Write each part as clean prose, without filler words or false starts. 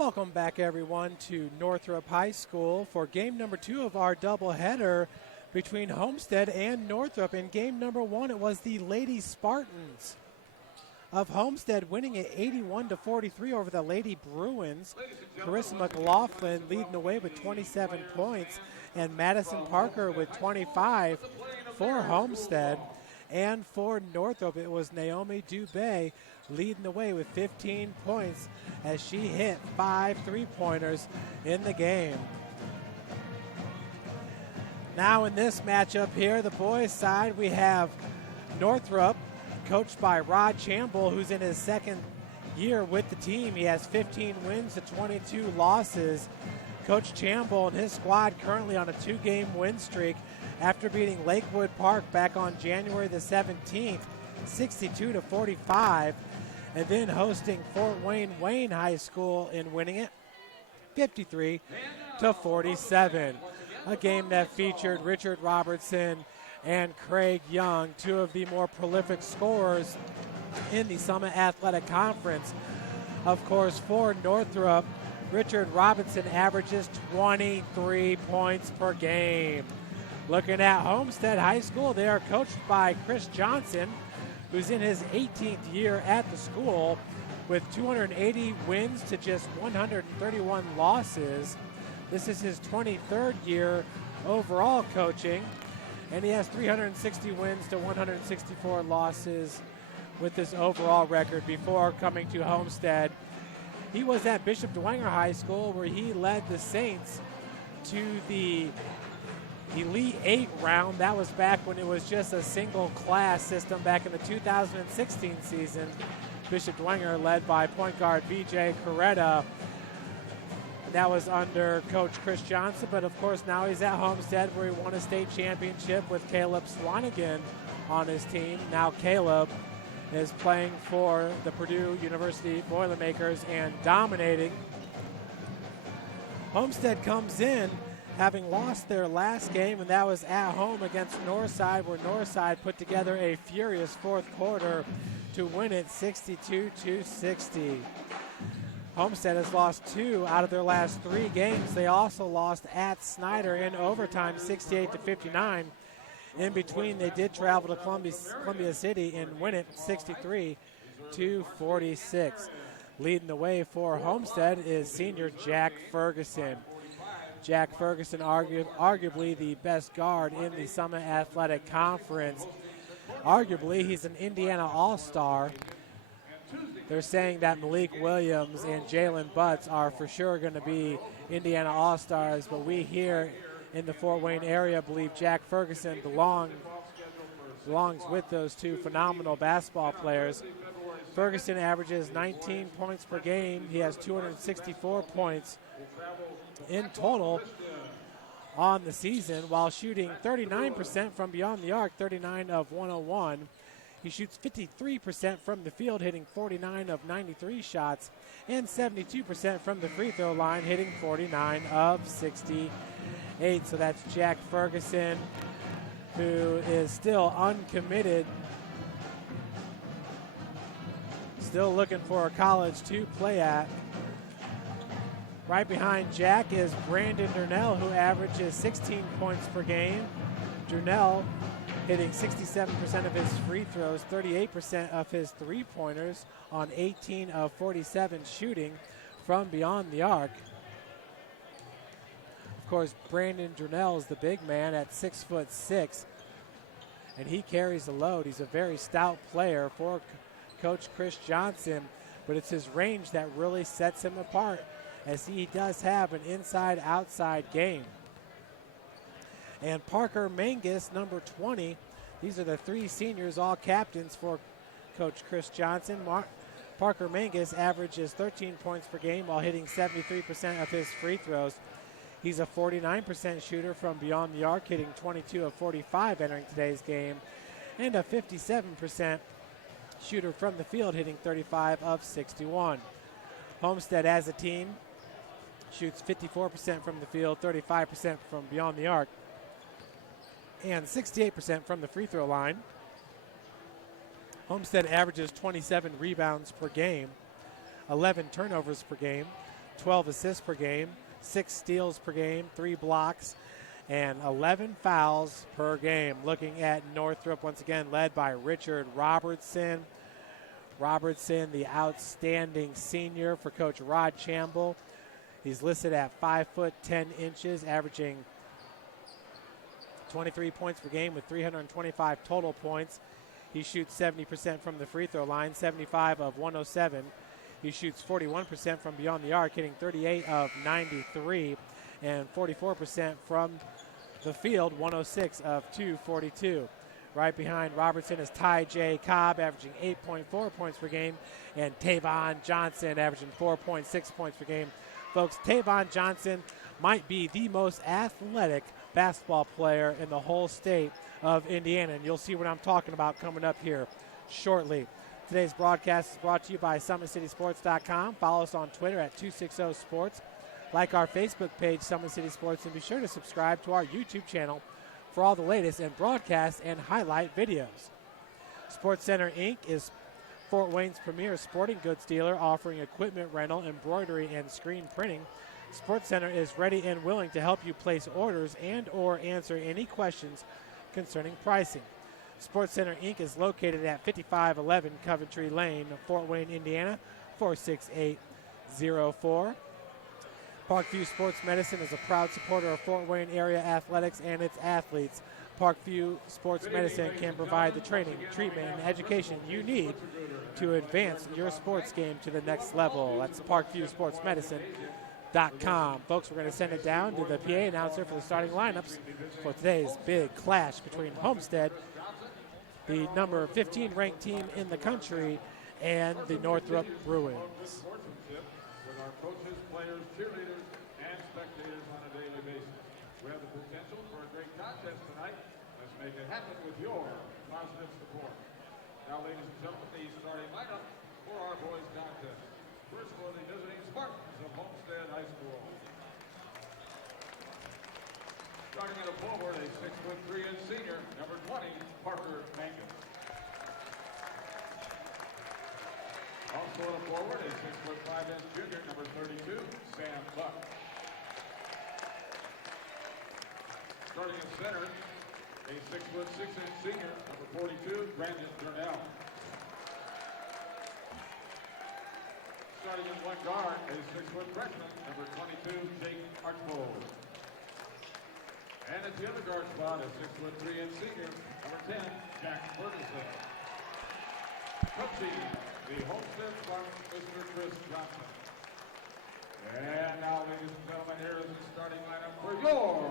Welcome back, everyone, to Northrop High School for game number 2 of our doubleheader between Homestead and Northrop. In game number 1, it was the Lady Spartans of Homestead winning it 81-43 over the Lady Bruins. Carissa McLaughlin leading the way with 27 points, and Madison Parker with 25 for Homestead. And for Northrop, it was Naomi Dubé leading the way with 15 points as she hit 5 3-pointers in the game. Now in this matchup here, the boys' side, we have Northrop, coached by Rod Chamble, who's in his second year with the team. He has 15 wins to 22 losses. Coach Chamble and his squad currently on a 2-game win streak after beating Lakewood Park back on January the 17th, 62-45, and then hosting Fort Wayne High School and winning it 53-47. A game that featured Richard Robertson and Craig Young, two of the more prolific scorers in the Summit Athletic Conference. Of course, for Northrop, Richard Robinson averages 23 points per game. Looking at Homestead High School, they are coached by Chris Johnson, who's in his 18th year at the school with 280 wins to just 131 losses. This is his 23rd year overall coaching, and he has 360 wins to 164 losses with this overall record before coming to Homestead. He was at Bishop Dwenger High School, where he led the Saints to the Elite 8 round. That was back when it was just a single class system back in the 2016 season. Bishop Dwenger led by point guard BJ Coretta. That was under Coach Chris Johnson, but of course now he's at Homestead, where he won a state championship with Caleb Swanigan on his team. Now Caleb is playing for the Purdue University Boilermakers and dominating. Homestead comes in having lost their last game, and that was at home against Northside, where Northside put together a furious fourth quarter to win it 62-60. Homestead has lost 2 out of their last 3 games. They also lost at Snyder in overtime, 68-59. In between, they did travel to Columbia City and win it 63-46. Leading the way for Homestead is senior Jack Ferguson. Jack Ferguson, arguably the best guard in the Summit Athletic Conference. Arguably, he's an Indiana All-Star. They're saying that Malik Williams and Jalen Butts are for sure going to be Indiana All-Stars, but we here in the Fort Wayne area believe Jack Ferguson belongs with those two phenomenal basketball players. Ferguson averages 19 points per game. He has 264 points in total on the season, while shooting 39% from beyond the arc, 39 of 101. He shoots 53% from the field, hitting 49 of 93 shots, and 72% from the free throw line, hitting 49 of 68. So that's Jack Ferguson, who is still uncommitted, still looking for a college to play at. Right behind Jack is Brandon Durnell, who averages 16 points per game. Durnell hitting 67% of his free throws, 38% of his three-pointers on 18 of 47 shooting from beyond the arc. Of course, Brandon Durnell is the big man at 6'6", and he carries the load. He's a very stout player for Coach Chris Johnson, but it's his range that really sets him apart, as he does have an inside-outside game. And Parker Mangus, number 20. These are the 3 seniors, all captains for Coach Chris Johnson. Parker Mangus averages 13 points per game while hitting 73% of his free throws. He's a 49% shooter from beyond the arc, hitting 22 of 45 entering today's game, and a 57% shooter from the field, hitting 35 of 61. Homestead as a team shoots 54% from the field, 35% from beyond the arc, and 68% from the free throw line. Homestead averages 27 rebounds per game, 11 turnovers per game, 12 assists per game, 6 steals per game, 3 blocks, and 11 fouls per game. Looking at Northrop, once again, led by Richard Robertson. Robertson, the outstanding senior for Coach Rod Chamble. He's listed at 5 foot 10 inches, averaging 23 points per game with 325 total points. He shoots 70% from the free throw line, 75 of 107. He shoots 41% from beyond the arc, hitting 38 of 93, and 44% from the field, 106 of 242. Right behind Robertson is Ty J. Cobb, averaging 8.4 points per game, and Tavon Johnson, averaging 4.6 points per game. Folks, Tavon Johnson might be the most athletic basketball player in the whole state of Indiana, and you'll see what I'm talking about coming up here shortly. Today's broadcast is brought to you by SummitCitySports.com. Follow us on Twitter at 260sports. Like our Facebook page, Summit City Sports, and be sure to subscribe to our YouTube channel for all the latest in broadcast and highlight videos. Sports Center Inc. is Fort Wayne's premier sporting goods dealer, offering equipment rental, embroidery, and screen printing. Sports Center is ready and willing to help you place orders and or answer any questions concerning pricing. Sports Center Inc. is located at 5511 Coventry Lane, Fort Wayne, Indiana, 46804. Parkview Sports Medicine is a proud supporter of Fort Wayne area athletics and its athletes. Parkview Sports Medicine can provide the training, treatment, and education you need to advance your sports game to the next level. That's ParkviewSportsMedicine.com. Folks, we're going to send it down to the PA announcer for the starting lineups for today's big clash between Homestead, the number 15 ranked team in the country, and the Northrop Bruins. With our coaches, players, cheerleaders, and spectators on a daily basis. We have the potential for a great contest tonight. Let's make it happen with your positive support. Now, ladies and gentlemen, the starting lineup for our boys contest. First for the visiting Spartans of Homestead High School. Starting at a forward, a 6'3" senior, number 20, Parker Mankin. Also at a forward, a 6'5" junior, number 32, Sam Buck. Starting at center, a 6'6" senior, number 42, Brandon Durnell. Starting at one guard, a 6' freshman, number 22, Jake Archbold. And at the other guard spot, a 6'3" senior, number 10, Jack Ferguson. Coaching the Homestead Spartans, Mr. Chris Johnson. And now, ladies and gentlemen, here is the starting lineup for your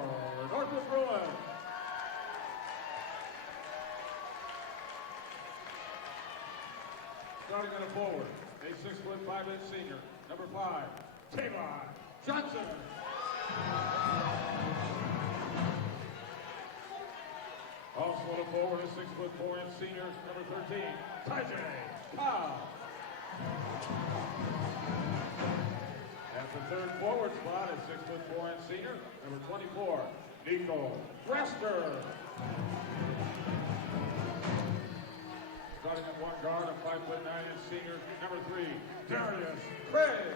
Northrop Bruins. Starting at a forward, a 6'5" senior, number 5, Tavon Johnson. Also at a forward, a 6'4" senior, number 13, Ty J. Cobb. At the third forward spot, a 6'4" senior, number 24, Nico Brester. Starting at one guard, a 5'9" senior, number 3, Darius Craig.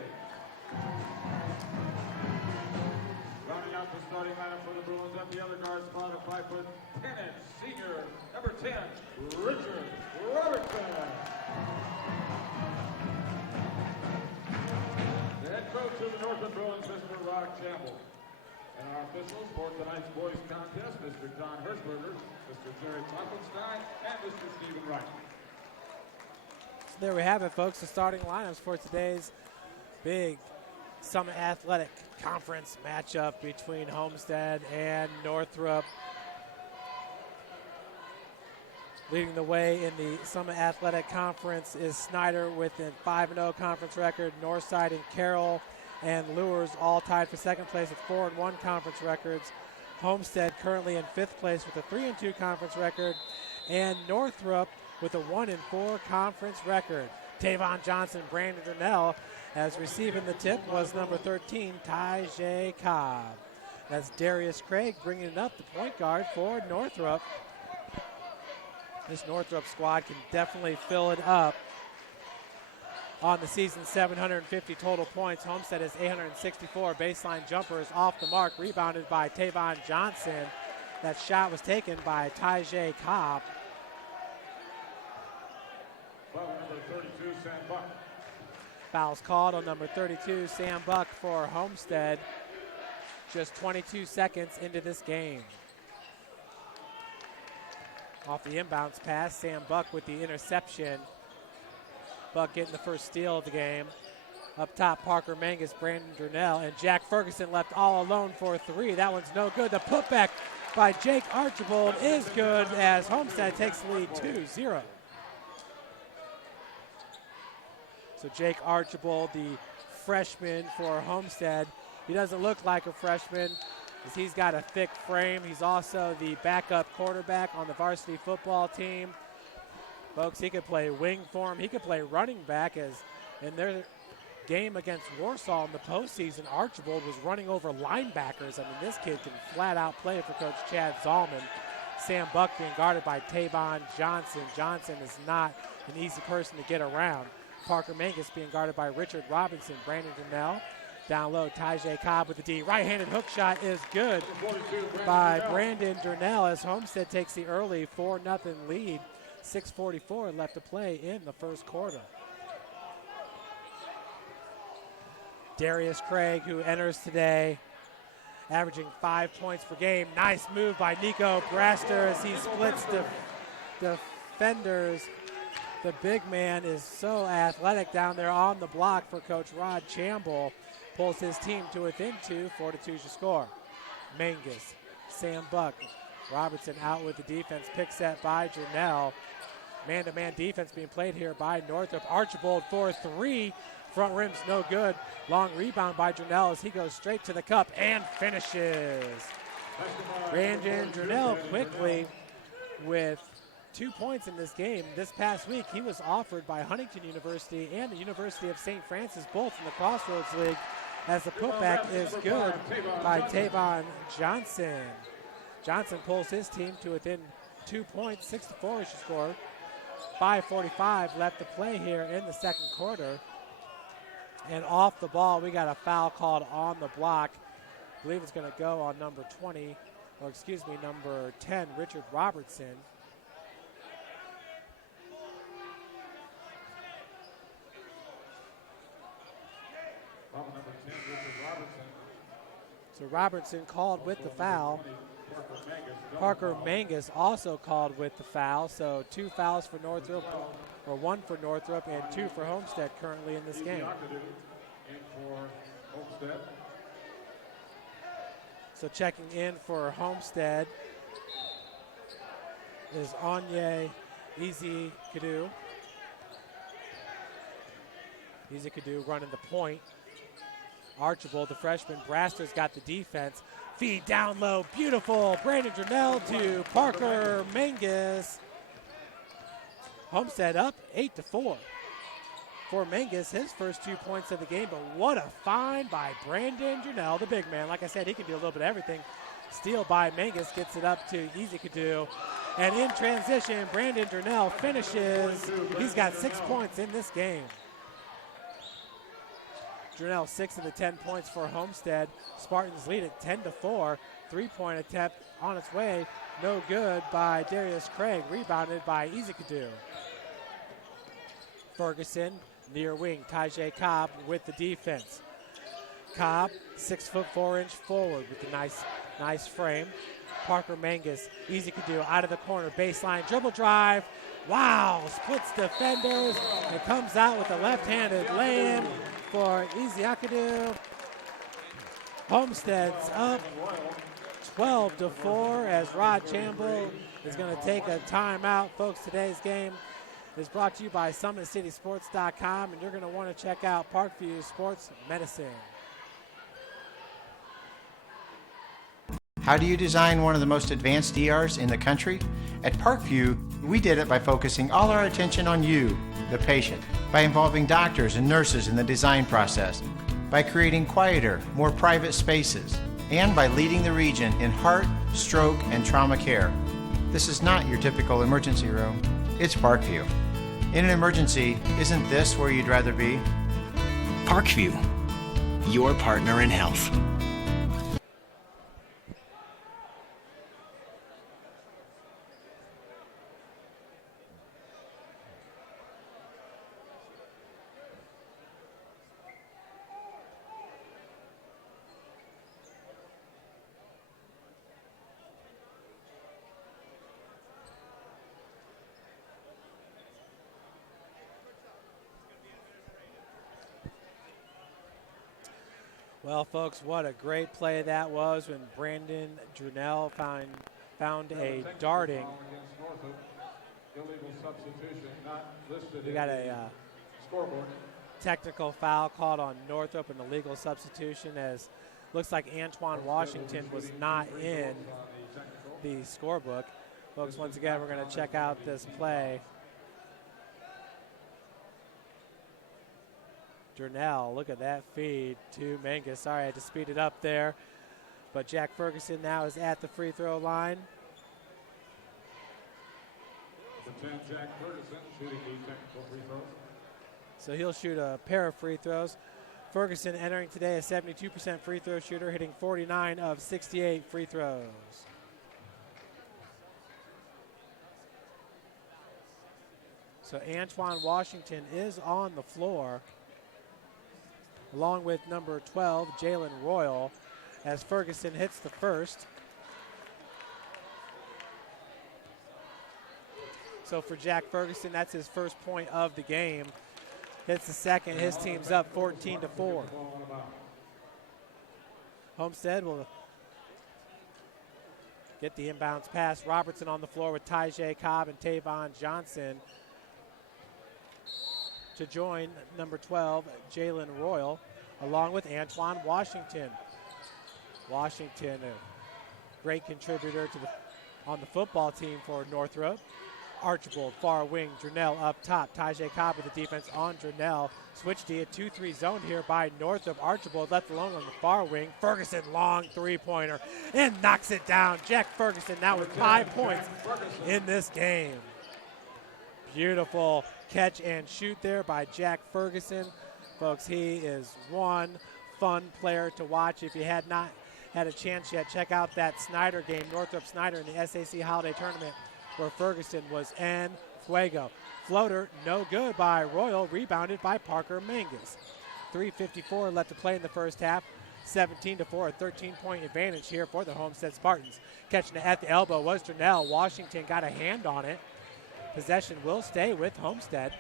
Rounding out the starting lineup for the Bruins at the other guard spot, a 5'10" senior, number 10, Richard Robertson. The head coach of the Northrop Bruins, Mr. Rod Chamble. And our officials for tonight's boys contest, Mr. John Hershberger, Mr. Jerry Kloppenstein, and Mr. Stephen Wright. So there we have it, folks, the starting lineups for today's big Summit Athletic Conference matchup between Homestead and Northrop. Leading the way in the Summit Athletic Conference is Snyder with a 5-0 conference record. Northside and Carroll and Lures all tied for second place with 4-1 conference records. Homestead currently in 5th place with a 3-2 conference record. And Northrop with a 1-4 conference record. Tavon Johnson, Brandon Durnell, as receiving the tip was number 13, Ty J. Cobb. That's Darius Craig bringing it up, the point guard for Northrop. This Northrop squad can definitely fill it up on the season, 750 total points. Homestead is 864. Baseline jumpers off the mark, rebounded by Tavon Johnson. That shot was taken by Tyjae Cobb. Foul number 32, Sam Buck. Fouls called on number 32, Sam Buck, for Homestead. Just 22 seconds into this game. Off the inbounds pass, Sam Buck with the interception. Buck getting the first steal of the game. Up top, Parker Mangus, Brandon Durnell, and Jack Ferguson left all alone for three. That one's no good. The putback by Jake Archibald is good as Homestead takes the lead 2-0. So Jake Archibald, the freshman for Homestead, he doesn't look like a freshman as he's got a thick frame. He's also the backup quarterback on the varsity football team. Folks, he could play wing for him. He could play running back, as in their game against Warsaw in the postseason, Archibald was running over linebackers. I mean, this kid can flat out play for Coach Chad Zalman. Sam Buck being guarded by Tavon Johnson. Johnson is not an easy person to get around. Parker Mangus being guarded by Richard Robinson. Brandon Durnell down low. Tyjae Cobb with the D. Right-handed hook shot is good by Brandon Durnell as Homestead takes the early 4-0 lead. 6:44 left to play in the first quarter. Darius Craig, who enters today, averaging 5 points per game. Nice move by Nico Braster as he splits defenders. The big man is so athletic down there on the block for Coach Rod Chamble. Pulls his team to within 2, 4-2 your score. Mangus, Sam Buck, Robertson out with the defense. Pick set by Durnell. Man-to-man defense being played here by Northrop. Archibald for three. Front rim's no good. Long rebound by Durnell as he goes straight to the cup and finishes. Brandon Durnell quickly with 2 points in this game. This past week, he was offered by Huntington University and the University of St. Francis, both in the Crossroads League, as the putback is good by Tavon Johnson. Johnson pulls his team to within 2 points, 6-4 is your score. 5:45 left to play here in the second quarter. And off the ball, we got a foul called on the block. I believe it's going to go on number 20, or excuse me, number 10, Richard Robertson. So Robertson called with the foul. Parker Mangus also called with the foul. So 2 fouls for Northrop, or 1 for Northrop and 2 for Homestead currently in this game. So checking in for Homestead is Anye Easy Kadu. Easy Kadu running the point. Archibald, the freshman. Braster's got the defense. Feed down low, beautiful. Brandon Durnell to Parker Mangus. Homestead up 8-4. For Mangus, his first 2 points of the game, but what a find by Brandon Durnell, the big man. Like I said, he can do a little bit of everything. Steal by Mangus, gets it up to Easy Kadu. And in transition, Brandon Durnell finishes. He's got 6 points in this game. Durnell 6 of the 10 points for Homestead. Spartans lead at 10-4. 3-point attempt on its way. No good by Darius Craig. Rebounded by Easy Kadu. Ferguson near wing. Tyjae Cobb with the defense. Cobb 6'4" forward with the nice frame. Parker Mangus. Easy Kadu out of the corner. Baseline dribble drive. Wow, splits defenders and comes out with a left-handed lay-in for Easy Kadu. Homestead's up 12-4 as Rod Chamble is going to take a timeout. Folks, today's game is brought to you by SummitCitySports.com, and you're going to want to check out Parkview Sports Medicine. How do you design one of the most advanced ERs in the country? At Parkview, we did it by focusing all our attention on you, the patient, by involving doctors and nurses in the design process, by creating quieter, more private spaces, and by leading the region in heart, stroke, and trauma care. This is not your typical emergency room. It's Parkview. In an emergency, isn't this where you'd rather be? Parkview, your partner in health. Well, folks, what a great play that was when Brandon Drunell found a darting. Illegal substitution not listed. We got a scoreboard. Technical foul called on Northrop and a legal substitution, as looks like Antoine Washington was not in the scorebook. Folks, once again, we're going to check out this play. Drunell, look at that feed to Mangus. Sorry, I had to speed it up there. But Jack Ferguson now is at the free throw line. The 10, Jack Ferguson, shooting the technical free throws. So he'll shoot a pair of free throws. Ferguson entering today a 72% free throw shooter, hitting 49 of 68 free throws. So Antoine Washington is on the floor, along with number 12, Jalen Royal, as Ferguson hits the first. So for Jack Ferguson, that's his first point of the game. Hits the second, his team's up 14-4. Homestead will get the inbounds pass. Robertson on the floor with Tyjae Cobb and Tavon Johnson to join number 12, Jalen Royal, along with Antoine Washington. Washington, a great contributor on the football team for Northrop. Archibald, far wing, Drunell up top. Tyjae Cobb with the defense on Drunell. Switch D, a 2-3 zone here by Northrop. Archibald left alone on the far wing. Ferguson, long three-pointer, and knocks it down. Jack Ferguson now with 5 points in this game. Beautiful catch and shoot there by Jack Ferguson. Folks, he is one fun player to watch. If you had not had a chance yet, check out that Snyder game, Northrop Snyder in the SAC Holiday Tournament, where Ferguson was en fuego. Floater, no good by Royal, rebounded by Parker Mangus. 3:54 left to play in the first half. 17-4, a 13-point advantage here for the Homestead Spartans. Catching it at the elbow was Drunell. Washington got a hand on it. Possession will stay with Homestead.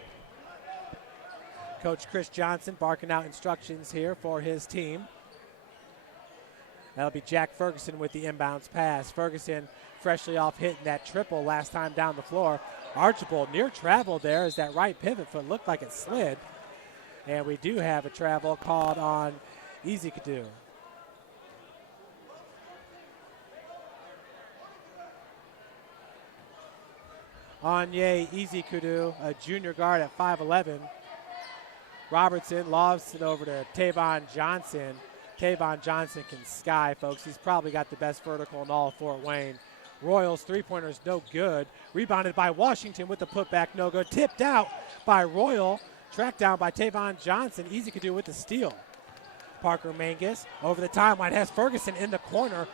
Coach Chris Johnson barking out instructions here for his team. That'll be Jack Ferguson with the inbounds pass. Ferguson freshly off hitting that triple last time down the floor. Archibald near travel there as that right pivot foot looked like it slid. And we do have a travel called on Easy Kadu. Anye Easy Kudu, a junior guard at 5'11". Robertson lobs it over to Tavon Johnson. Tavon Johnson can sky, folks. He's probably got the best vertical in all of Fort Wayne. Royals three-pointer is no good. Rebounded by Washington with the putback, no good. Tipped out by Royal. Tracked down by Tavon Johnson. Easy Kadu with the steal. Parker Mangus over the timeline has Ferguson in the corner.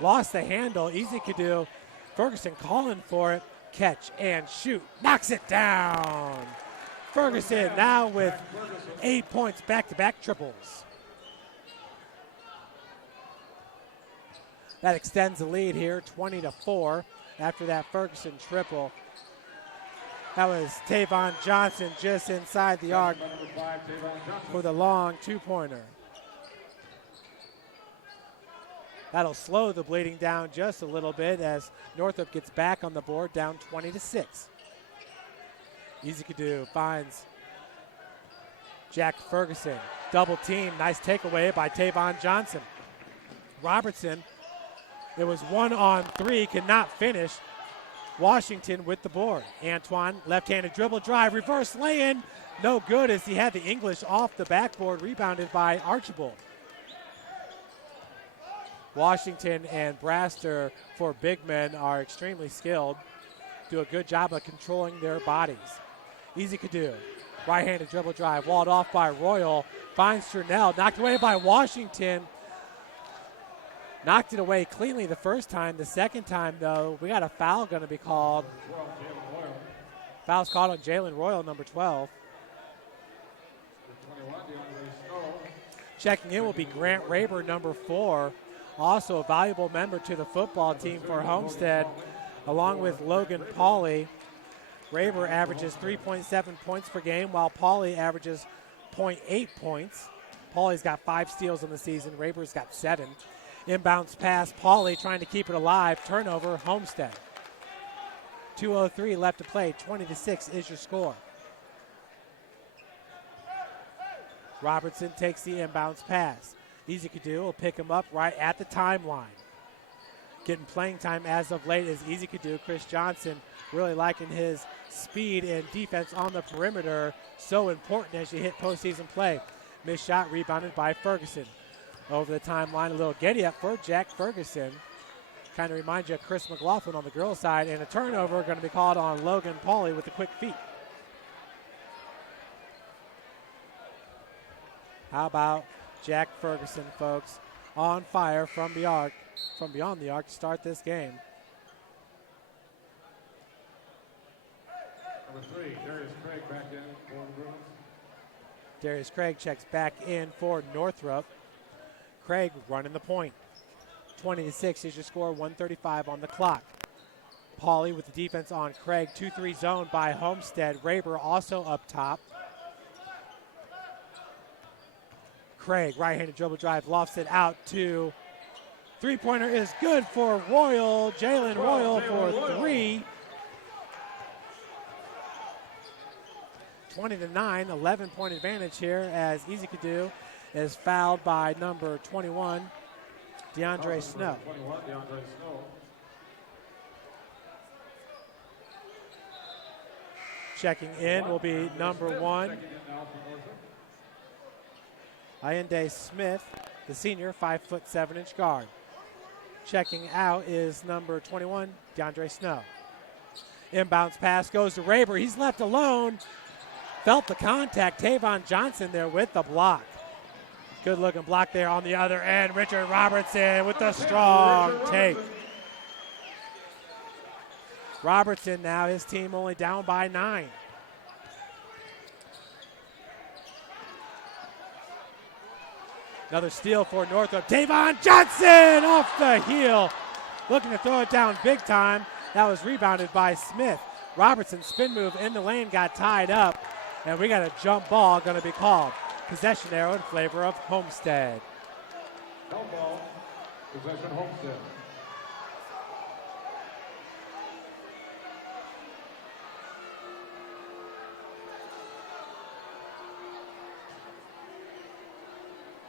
Lost the handle. Easy Kadu. Ferguson calling for it. Catch and shoot. Knocks it down. Ferguson now with 8 points, back-to-back triples. That extends the lead here, 20-4, after that Ferguson triple. That was Tavon Johnson just inside the arc for the long two-pointer. That'll slow the bleeding down just a little bit as Northrop gets back on the board, down 20-6. Easy Kadu finds Jack Ferguson. Double team, nice takeaway by Tavon Johnson. Robertson, it was 1-on-3, could not finish. Washington with the board. Antoine, left-handed dribble drive, reverse lay-in. No good as he had the English off the backboard, rebounded by Archibald. Washington and Braster, for big men, are extremely skilled, do a good job of controlling their bodies. Easy Kadu. Right-handed dribble drive, walled off by Royal. Finds Turnell, knocked away by Washington. Knocked it away cleanly the first time. The second time, though, we got a foul going to be called. Foul's called on Jalen Royal, number 12. Checking in will be Grant Rayburn, number 4. Also a valuable member to the football team for Homestead, along with Logan Pauly. Rayburn averages 3.7 points per game, while Pauly averages 0.8 points. Pauly's got 5 steals in the season. Rayburn's got 7. Inbounds pass, Pauly trying to keep it alive. Turnover, Homestead. 2:03 left to play. 20-6 is your score. Robertson takes the inbounds pass. Easy Kadu will pick him up right at the timeline. Getting playing time as of late is Easy Kadu. Chris Johnson really liking his speed and defense on the perimeter. So important as you hit postseason play. Missed shot rebounded by Ferguson. Over the timeline, a little giddy up for Jack Ferguson. Kind of reminds you of Chris McLaughlin on the girls' side. And a turnover going to be called on Logan Pauly with the quick feet. How about Jack Ferguson, folks, on fire from beyond the arc to start this game. Number 3, Darius Craig back in for the Bruins. Darius Craig checks back in for Northrop. Craig running the point. 20-6 is your score, 1:35 on the clock. Pauly with the defense on Craig. 2-3 zone by Homestead. Rayburn also up top. Craig, right-handed dribble drive, lofts it out to three-pointer is good for Royal. Jalen Royal for 3. 20-9, 11-point advantage here as Easy Kadu is fouled by number 21, DeAndre Snow. 21, DeAndre Snow. Checking in will be number 1, Ayende Smith, the senior, 5'7" guard. Checking out is number 21, DeAndre Snow. Inbounds pass goes to Rayburn. He's left alone. Felt the contact. Tavon Johnson there with the block. Good looking block there on the other end. Richard Robertson with the strong take. Robertson now, his team only down by 9. Another steal for Northrop. Tavon Johnson off the heel. Looking to throw it down big time. That was rebounded by Smith. Robertson spin move in the lane got tied up. And we got a jump ball going to be called. Possession arrow in favor of Homestead. Jump ball, possession Homestead.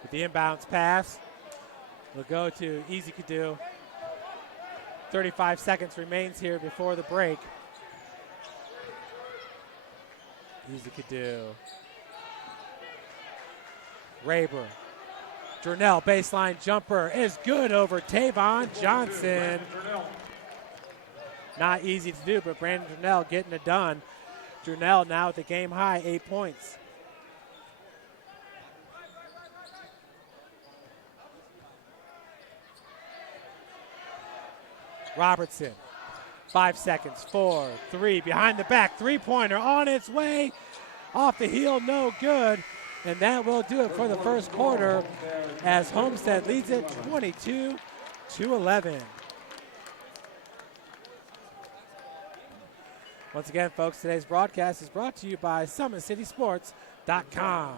With the inbounds pass, we'll go to Easy Kadu. 35 seconds remains here before the break. Easy Kadu. Rayburn. Jernell, baseline jumper is good over Tavon Johnson. Not easy to do, but Brandon Jernell getting it done. Jernell now with the game high, 8 points. Robertson, 5 seconds, 4, 3, behind the back, three-pointer on its way, off the heel, no good, and that will do it for the first quarter as Homestead leads it 22-11. Once again, folks, today's broadcast is brought to you by SummitCitySports.com.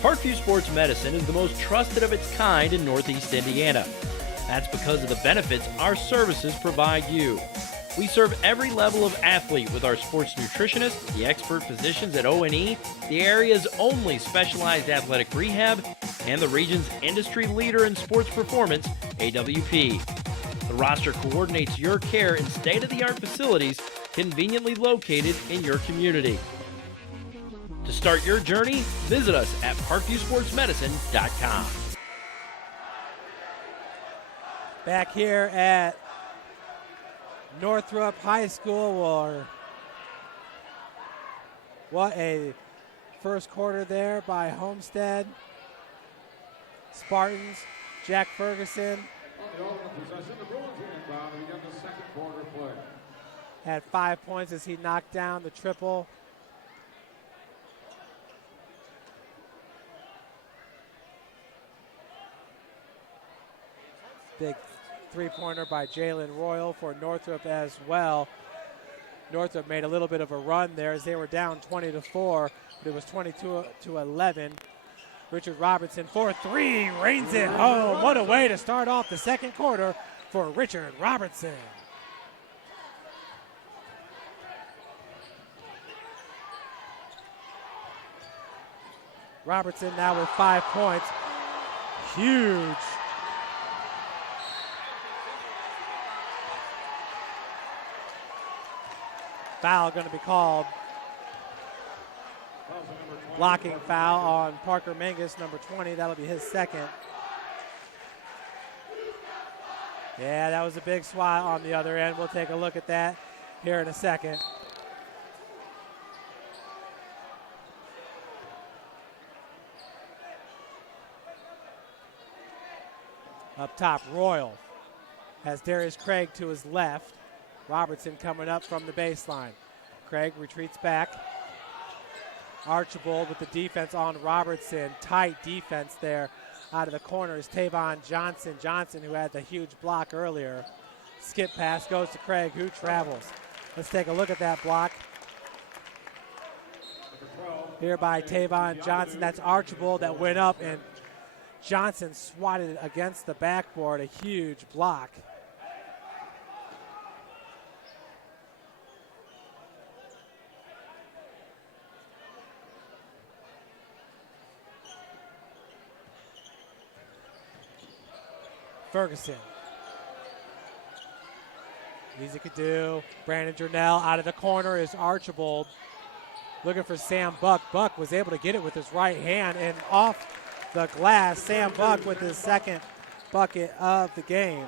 Parkview Sports Medicine is the most trusted of its kind in Northeast Indiana. That's because of the benefits our services provide you. We serve every level of athlete with our sports nutritionists, the expert physicians at O&E, the area's only specialized athletic rehab, and the region's industry leader in sports performance, AWP. The roster coordinates your care in state-of-the-art facilities conveniently located in your community. To start your journey, visit us at ParkviewSportsMedicine.com. Back here at Northrop High School, what a first quarter there by Homestead. Spartans, Jack Ferguson On the ultimate possession, the Bruins will inbound and begin the second quarter play. had 5 points as he knocked down the triple. Big three-pointer by Jalen Royal for Northrop as well. Northrop made a little bit of a run there as they were down 20-4, but it was 22-11. Richard Robertson for three, rains it home. What a way to start off the second quarter for Richard Robertson. Robertson now with 5 points. Huge. Foul going to be called. Blocking foul on Parker Mangus, number 20. That'll be his second. Yeah, that was a big swat on the other end. We'll take a look at that here in a second. Up top, Royal has Darius Craig to his left. Robertson coming up from the baseline. Craig retreats back. Archibald with the defense on Robertson. Tight defense there out of the corners. Tavon Johnson. Johnson, who had the huge block earlier. Skip pass goes to Craig, who travels. Let's take a look at that block. Here by Tavon Johnson. That's Archibald that went up, and Johnson swatted it against the backboard. A huge block. Ferguson. Easy could do. Brandon Jernell out of the corner is Archibald. Looking for Sam Buck. Buck was able to get it with his right hand and off the glass. Sam Buck with his second bucket of the game.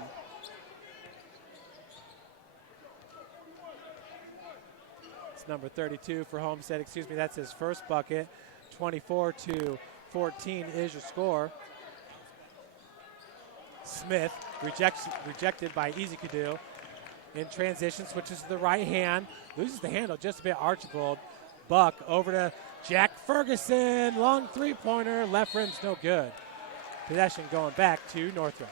It's number 32 for Homestead. Excuse me, that's his first bucket. 24-14 is your score. Smith rejected by Easy Kudu. In transition, switches to the right hand. Loses the handle just a bit. Archibald. Buck over to Jack Ferguson. Long three-pointer. Left rim's no good. Possession going back to Northrop.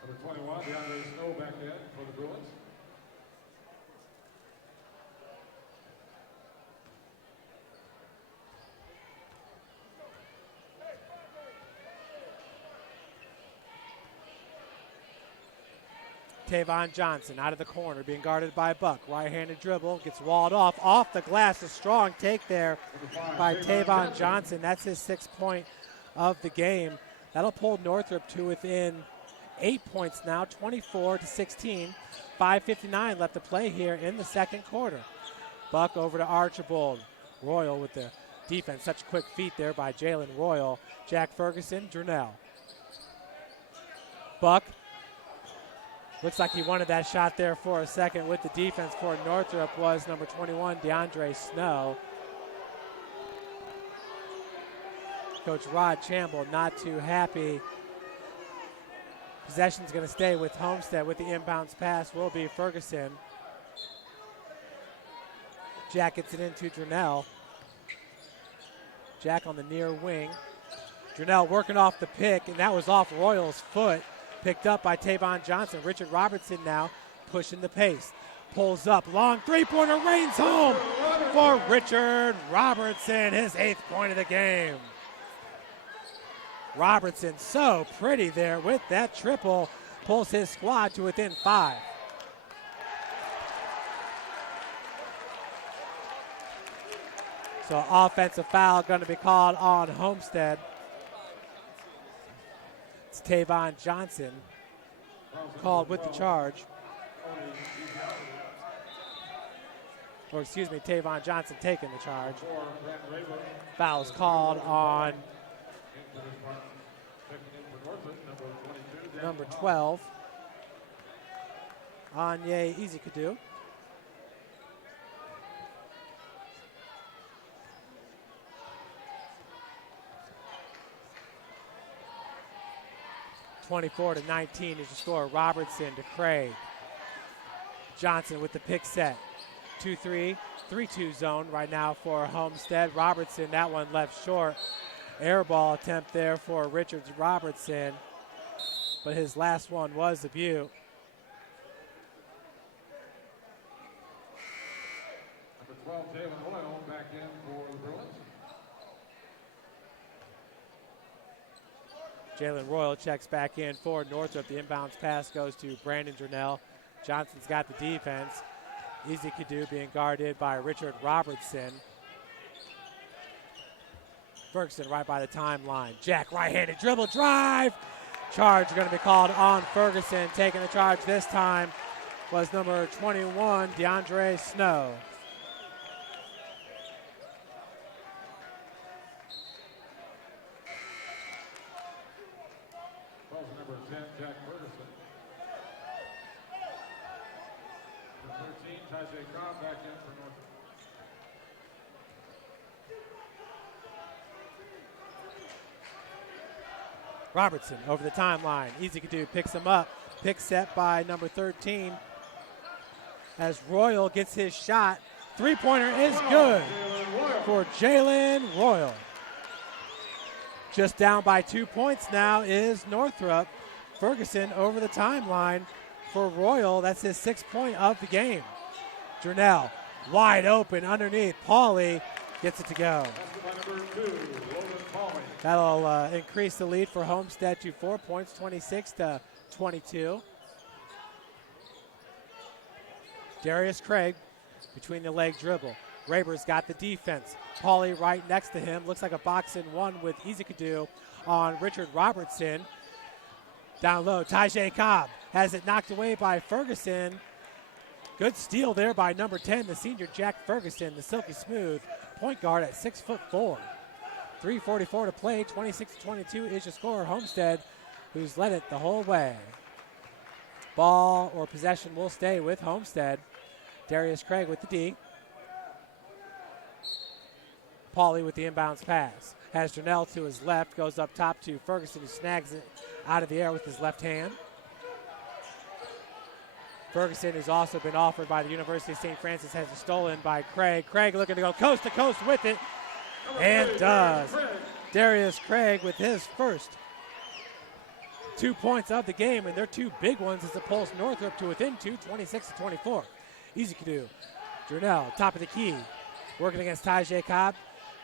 Number 21, DeAndre Snow back in for the Bruins. Tavon Johnson out of the corner, being guarded by Buck. Right-handed dribble, gets walled off the glass. A strong take there by Tavon Johnson. That's his 6th point of the game. That'll pull Northrop to within 8 points now, 24-16. 5:59 left to play here in the second quarter. Buck over to Archibald. Royal with the defense. Such quick feet there by Jalen Royal. Jack Ferguson, Jernell. Buck. Looks like he wanted that shot there for a second with the defense for Northrop was number 21, DeAndre Snow. Coach Rod Chamble not too happy. Possession's going to stay with Homestead with the inbounds pass will be Ferguson. Jack gets it into Jernell. Jack on the near wing. Jernell working off the pick, and that was off Royal's foot. Picked up by Tavon Johnson. Richard Robertson now pushing the pace. Pulls up, long three-pointer, rains home for Richard Robertson, his 8th point of the game. Robertson so pretty there with that triple. Pulls his squad to within 5. So offensive foul going to be called on Homestead. It's Tavon Johnson called with the charge. or excuse me, Tavon Johnson taking the charge. For Brent Raber, Foul's called on into the Spartans. Checking in for Northrop, number 22. number 12, Anye Ezekadu. (24-19) is your score. Robertson to Craig. Johnson with the pick set. 2-3, 3-2 zone right now for Homestead. Robertson, that one left short. Air ball attempt there for Richards Robertson, but his last one was a beaut. Number 12, Jalen Oil, back in for the Bruins. Jalen Royal checks back in for Northrop. The inbounds pass goes to Brandon Durnell. Johnson's got the defense. Ezekadu being guarded by Richard Robertson. Ferguson right by the timeline. Jack right-handed dribble drive. Charge going to be called on Ferguson. Taking the charge this time was number 21, DeAndre Snow. Calls number 10, Jack Ferguson. Number 13, Tajay Cobb back in for Northrop. Robertson over the timeline. Ezekadu picks him up. Pick set by number 13 as Royal gets his shot. Three-pointer is good for Jalen Royal. Just down by 2 points now is Northrop. Ferguson over the timeline for Royal. That's his 6th point of the game. Durnell wide open underneath. Pauly gets it to go. Number 2, Logan Pauly. That'll increase the lead for Homestead to 4 points, 26-22. Darius Craig between the leg dribble. Raber's got the defense. Pauly right next to him. Looks like a box-in-one with Ezekadu on Richard Robertson. Down low, Tajay Cobb has it knocked away by Ferguson. Good steal there by number 10, the senior Jack Ferguson, the silky smooth point guard at 6'4". 3:44 to play, 26-22 is your score. Homestead, who's led it the whole way. Ball or possession will stay with Homestead. Darius Craig with the D. Pauly with the inbounds pass. Has Durnell to his left, goes up top to Ferguson, who snags it out of the air with his left hand. Ferguson has also been offered by the University of St. Francis, has it stolen by Craig. Craig looking to go coast to coast with it, and does. Darius Craig with his first 2 points of the game, and they're two big ones as it pulls Northrop to within 2, 26-24. Ezekadu. Durnell, top of the key, working against Tajay Cobb.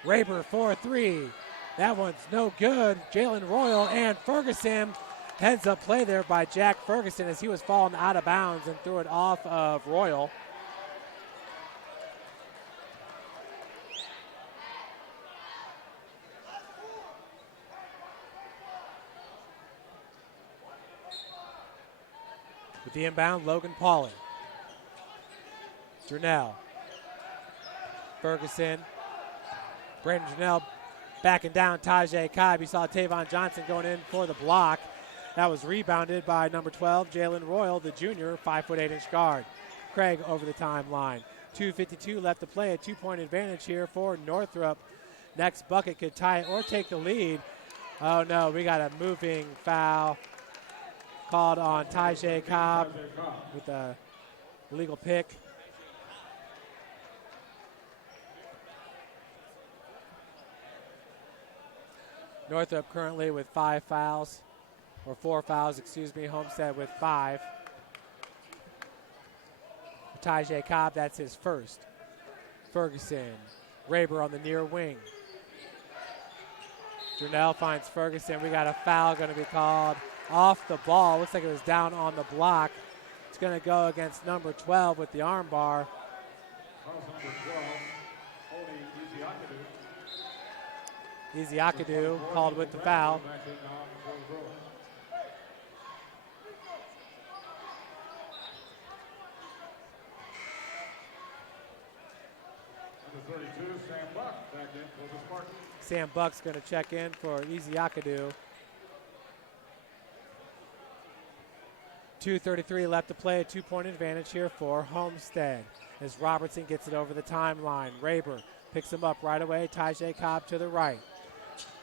Raber for 3. That one's no good. Jalen Royal and Ferguson. Heads up play there by Jack Ferguson as he was falling out of bounds and threw it off of Royal. With the inbound, Logan Pauly. Durnell. Ferguson. Brandon Durnell backing down Tajay Cobb. You saw Tavon Johnson going in for the block. That was rebounded by number 12, Jalen Royal, the junior, 5'8" guard. Craig over the timeline. 2:52 left to play. A 2-point advantage here for Northrop. Next bucket could tie it or take the lead. Oh no, we got a moving foul called on Tajay Cobb with a legal pick. Northrop currently with 5 fouls, or 4 fouls, excuse me. Homestead with 5. Tajay Cobb, that's his first. Ferguson, Raber on the near wing. Durnell finds Ferguson. We got a foul going to be called off the ball. Looks like it was down on the block. It's going to go against number 12 with the arm bar. Number 12, Oli Ezekadu called with the foul. 32, Sam Buck back in for the Spartans. Sam Buck's going to check in for Ezeakadu. 2:33 left to play, a 2-point advantage here for Homestead. As Robertson gets it over the timeline, Raber picks him up right away, Tajay Cobb to the right.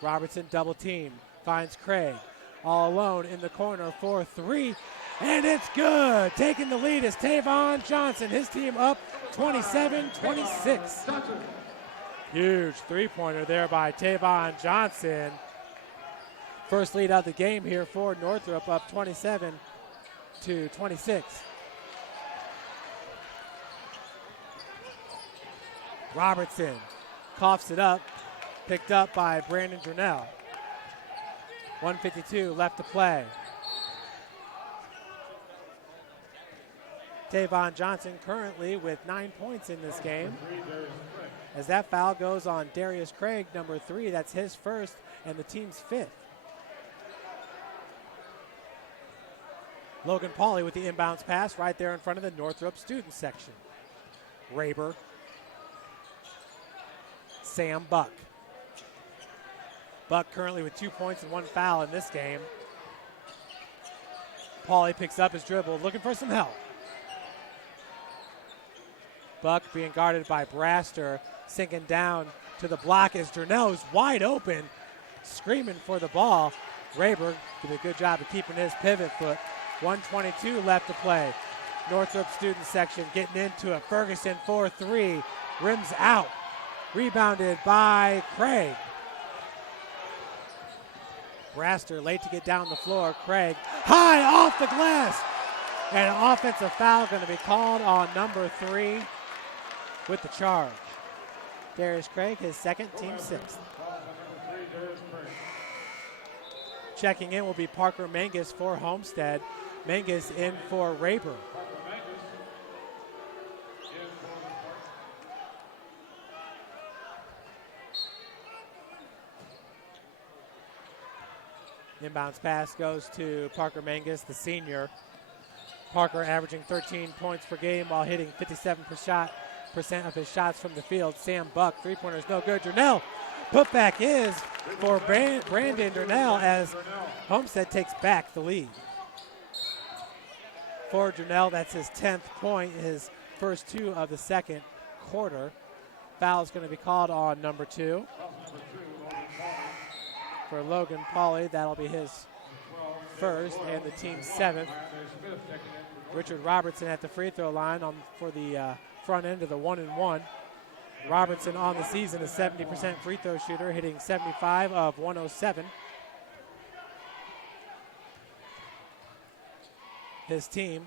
Robertson double team, finds Craig. All alone in the corner for 3, and it's good. Taking the lead is Tavon Johnson. His team up 27-26. Huge three-pointer there by Tavon Johnson. First lead of the game here for Northrop, up 27-26. Robertson coughs it up, picked up by Brandon Durnell. 1:52 left to play. Tavon Johnson currently with 9 points in this game. As that foul goes on Darius Craig, number 3. That's his first and the team's 5th. Logan Pauly with the inbounds pass right there in front of the Northrop student section. Raber. Sam Buck. Buck currently with 2 points and 1 foul in this game. Pauly picks up his dribble, looking for some help. Buck being guarded by Braster, sinking down to the block as Durnell is wide open, screaming for the ball. Raber did a good job of keeping his pivot foot. 1:22 left to play. Northrop student section getting into it. Ferguson 4-3, rims out. Rebounded by Craig. Braster late to get down the floor. Craig high off the glass. And an offensive foul going to be called on number 3 with the charge. Darius Craig, his second, team 6th. Checking in will be Parker Mangus for Homestead. Mangus in for Raber. Inbounds pass goes to Parker Mangus, the senior. Parker averaging 13 points per game while hitting 57% of his shots from the field. Sam Buck, three-pointers no good. Durnell, putback is for Brandon Durnell as Homestead takes back the lead. For Durnell, that's his 10th point, his first 2 of the second quarter. Foul is going to be called on number 2. For Logan Pauly, that'll be his first and the team's 7th. Richard Robertson at the free throw line for the front end of the 1-and-1. Robertson on the season a 70% free throw shooter, hitting 75 of 107. His team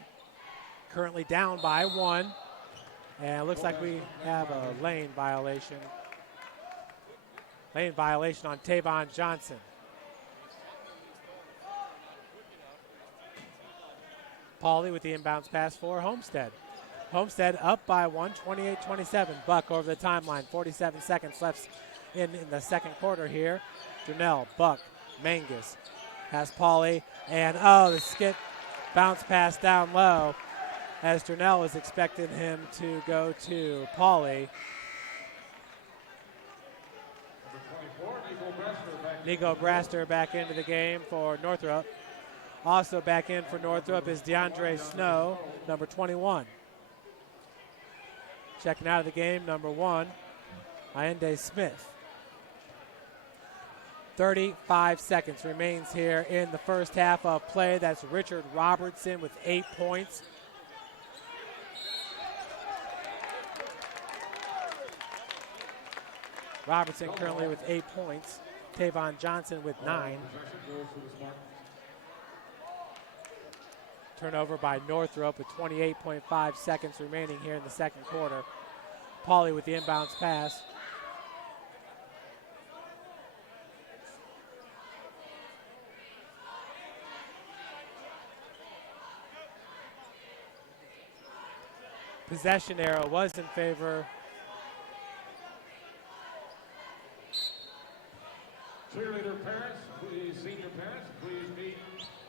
currently down by 1, and it looks like we have a lane violation. Lane violation on Tavon Johnson. Pauly with the inbounds pass for Homestead. Homestead up by 1, 28-27. Buck over the timeline, 47 seconds left in the second quarter here. Durnell, Buck, Mangus has Pauly, and the skip bounce pass down low as Durnell was expecting him to go to Pauly. Nico Braster back into the game for Northrop. Also back in for Northrop is DeAndre Snow, number 21. Checking out of the game, number 1, Ayende Smith. 35 seconds remains here in the first half of play. That's Richard Robertson with 8 points. Robertson currently with 8 points. Tavon Johnson with 9. Turnover by Northrop with 28.5 seconds remaining here in the second quarter. Pauly with the inbounds pass. Possession arrow was in favor Cheerleader parents, please, senior parents, please meet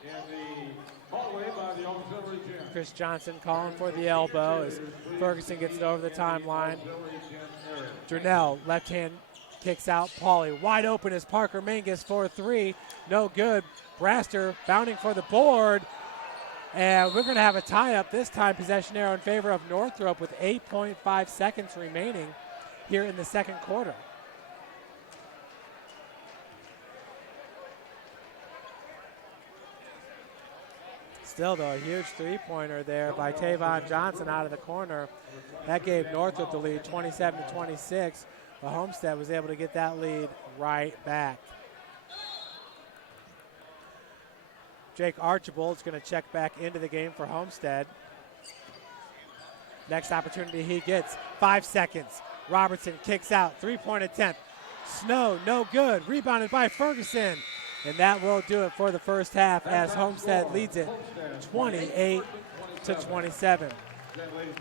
in the hallway by the auxiliary gym. Chris Johnson calling for the elbow as Ferguson gets it over the timeline. Durnell, left hand kicks out. Pauly wide open as Parker Mangus for 3. No good. Braster bounding for the board. And we're going to have a tie-up this time. Possession arrow in favor of Northrop with 8.5 seconds remaining here in the second quarter. Still, though, a huge three-pointer there by Tavon Johnson out of the corner. That gave Northrop the lead, 27-26. But Homestead was able to get that lead right back. Jake Archibald's going to check back into the game for Homestead. Next opportunity he gets, 5 seconds. Robertson kicks out, three-point attempt. Snow, no good. Rebounded by Ferguson. And that will do it for the first half as Homestead leads it 28-27.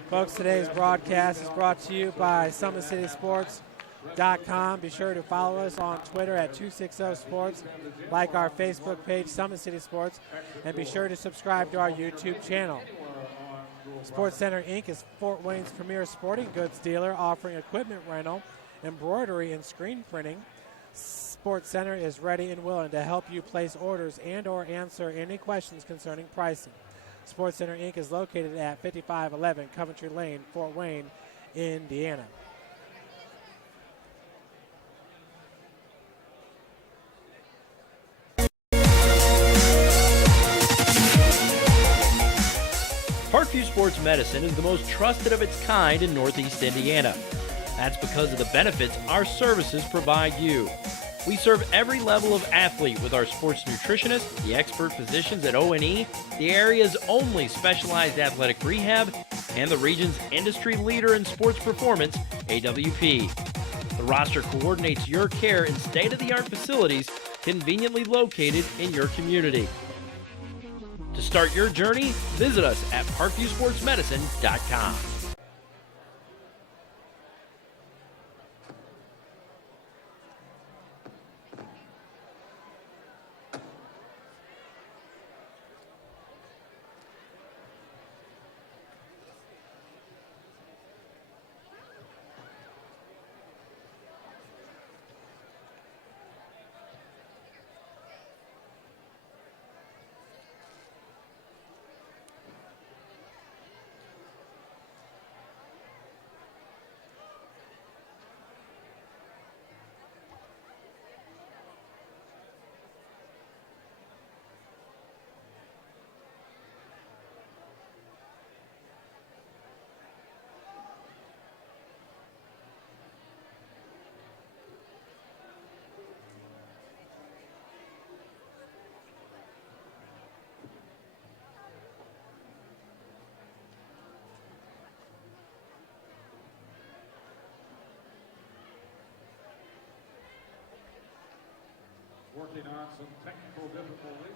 Folks, today's broadcast is brought to you by SummitCitySports.com. Be sure to follow us on Twitter at 260sports, like our Facebook page, Summit City Sports, and be sure to subscribe to our YouTube channel. Sports Center Inc. is Fort Wayne's premier sporting goods dealer, offering equipment rental, embroidery, and screen printing. Sports Center is ready and willing to help you place orders and or answer any questions concerning pricing. Sports Center Inc. is located at 5511 Coventry Lane, Fort Wayne, Indiana. Parkview Sports Medicine is the most trusted of its kind in Northeast Indiana. That's because of the benefits our services provide you. We serve every level of athlete with our sports nutritionist, the expert physicians at O&E, the area's only specialized athletic rehab, and the region's industry leader in sports performance, AWP. The roster coordinates your care in state-of-the-art facilities conveniently located in your community. To start your journey, visit us at parkviewsportsmedicine.com. Working on some technical difficulties.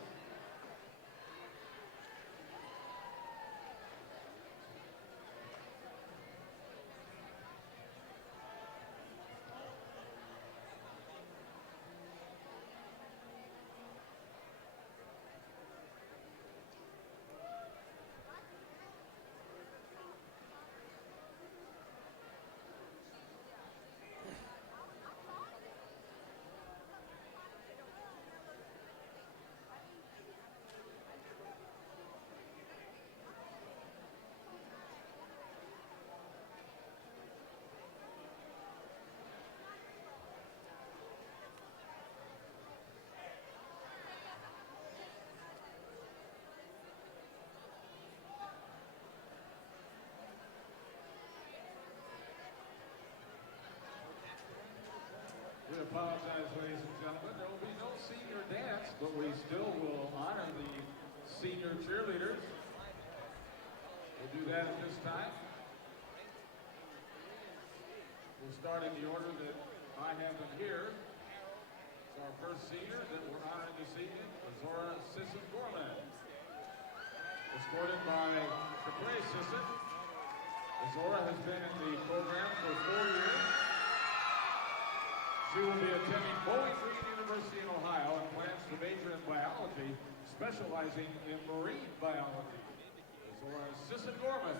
We apologize, ladies and gentlemen. There will be no senior dance, but we still will honor the senior cheerleaders. We'll do that at this time. We'll start in the order that I have them here. So our first senior that we're honoring this evening is Zora Sisson-Gorman, escorted by Capre Sisson. Zora has been in the program for 4 years. She will be attending Bowling Green University in Ohio and plans to major in biology, specializing in marine biology. Zora Sisson-Gorman.